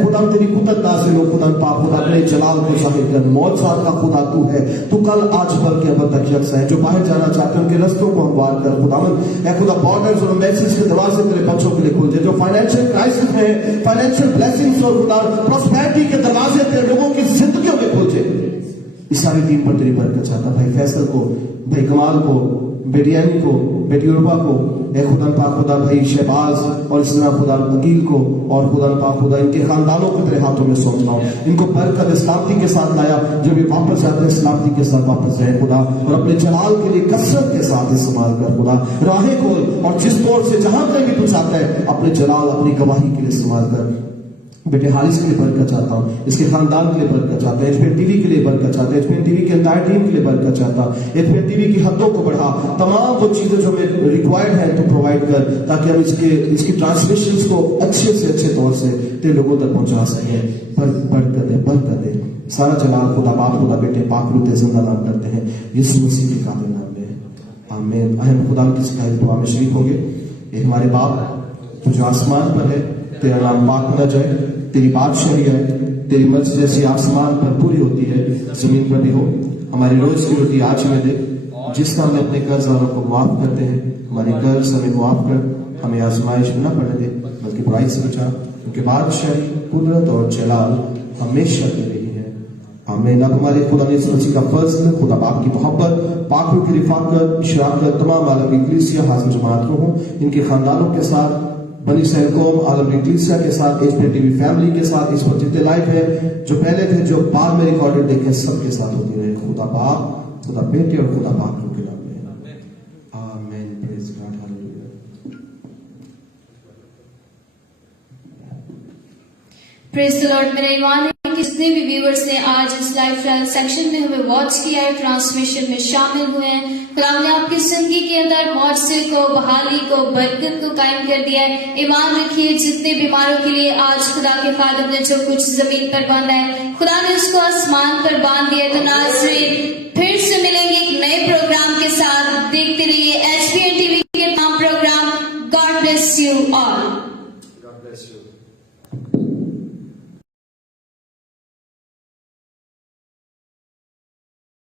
खुदा तेरी कुदरत नाज़िल हो खुदा पाक खुदा। अपने जलाल को जाहिर कर। मौत साथ का खुदा तू है, तू कल आज बल के अब तक यकसा है। जो बाहर जाना चाहते हैं उनके रस्तों को हमवार कर खुदा। खुदा बॉर्डर्स और मैसेज के दरवाजे तेरे बच्चों के लिए खुल जाए। जो फाइनेंशियल क्राइसिस में है, फाइनेंशियल ब्लेसिंग्स और खुदा प्रॉस्पेरिटी के दरवाजे तेरे लोगों की जिंदगियों में खुल जाए। इस सारी टीम पर तेरी बरकत चाहता। भाई फैसल को, भाई कमाल को, बेटी एमी को, बेटी उर्वा को, ए खुदा पाक खुदा भाई शहबाज और इस तरह खुदा वकील को और खुदा पाक खुदा इनके खानदानों को तेरे हाथों में सौंपता हूँ। इनको बरकत सलामती के साथ लाया, जब ये वापस जाते हैं सलामती के साथ वापस जाए खुदा, और अपने जलाल के लिए कसरत के साथ इस्तेमाल कर खुदा। राहें खोल और जिस तौर से जहां पर भी तू चाहता है अपने जलाल अपनी गवाही के लिए इस्तेमाल कर। बेटे हारिस के लिए बरकत चाहता हूँ, इसके खानदान के लिए बरकत चाहता है, एचबीएन टीवी के लिए बरकत चाहता है, एचबीएन टीवी के एंटायर टीम के लिए बरकत चाहता हूँ। एचबीएन टीवी की हदों को बढ़ा, तमाम वो चीजें जो हमें रिक्वायर्ड है तो प्रोवाइड कर, ताकि हम इसकी ट्रांसमिशन को अच्छे से अच्छे तौर से तेरे लोगों तक पहुंचा सके। बरकत दे सारा जलाल खुदा बाप खुदा बेटे पाक रूते जिंदा नाम करते हैं यीशु मसीह के काबिल नाम में, आमीन। अहम खुदा की सिखाई दुआ में शरीक होंगे। एक हमारे बाप तू जो आसमान पर है, तेरा नाम पाक होना जाए, तेरी बादशाही है, तेरी मर्जी जैसी आसमान पर पूरी होती है जमीन पर भी हो। हमारी रोज की रोटी आज हमें दे, जिसका हमने अपने कर्ज वालों को माफ करते हैं, हमारे कर्ज हमें माफ कर, हमें आजमाइश न पड़ने दे बल्कि बुराई से बचा, क्योंकि बादशाही कुदरत और जलाल हमेशा के लिए है, आमीन। अब हमारे खुदा ने मसीह का फर्ज खुदा बाप की मोहब्बत पाक की रिफाकत शराकत तमाम आलम इक्लीसिया हाजिर जमात को हो, इनके खानदानों के साथ, बनी इसराइल कौम आलम इक्लीसिया के साथ, एचबीएन टीवी फैमिली के साथ, इस पर जितने लाइव है, जो पहले थे जो बाद में रिकॉर्डेड देखे, सबके साथ होती रहे। खुदा बाप, खुदा बेटे और खुदा बाप के नाम में, आमीन। Praise God, hallelujah. Praise the Lord. मेरा ईमान है कि जितने भी व्यूअर्स ने आज इस लाइव ट्रायल सेक्शन में हमें वॉच किया है, ट्रांसमिशन में शामिल हुए हैं, खुदा ने आपकी जिंदगी के अंदर मुआवजे को, बहाली को, बरकत को कायम कर दिया है। ईमान रखिए, जितने बीमारों के लिए आज खुदा के खादिम ने जो कुछ जमीन पर बांधा है, खुदा ने उसको आसमान पर बांध दिया। तो नाज़रीन, फिर से मिलेंगे एक नए प्रोग्राम के साथ। देखते रहिए एचबीएन टीवी के तमाम प्रोग्राम। God bless you all. God bless you.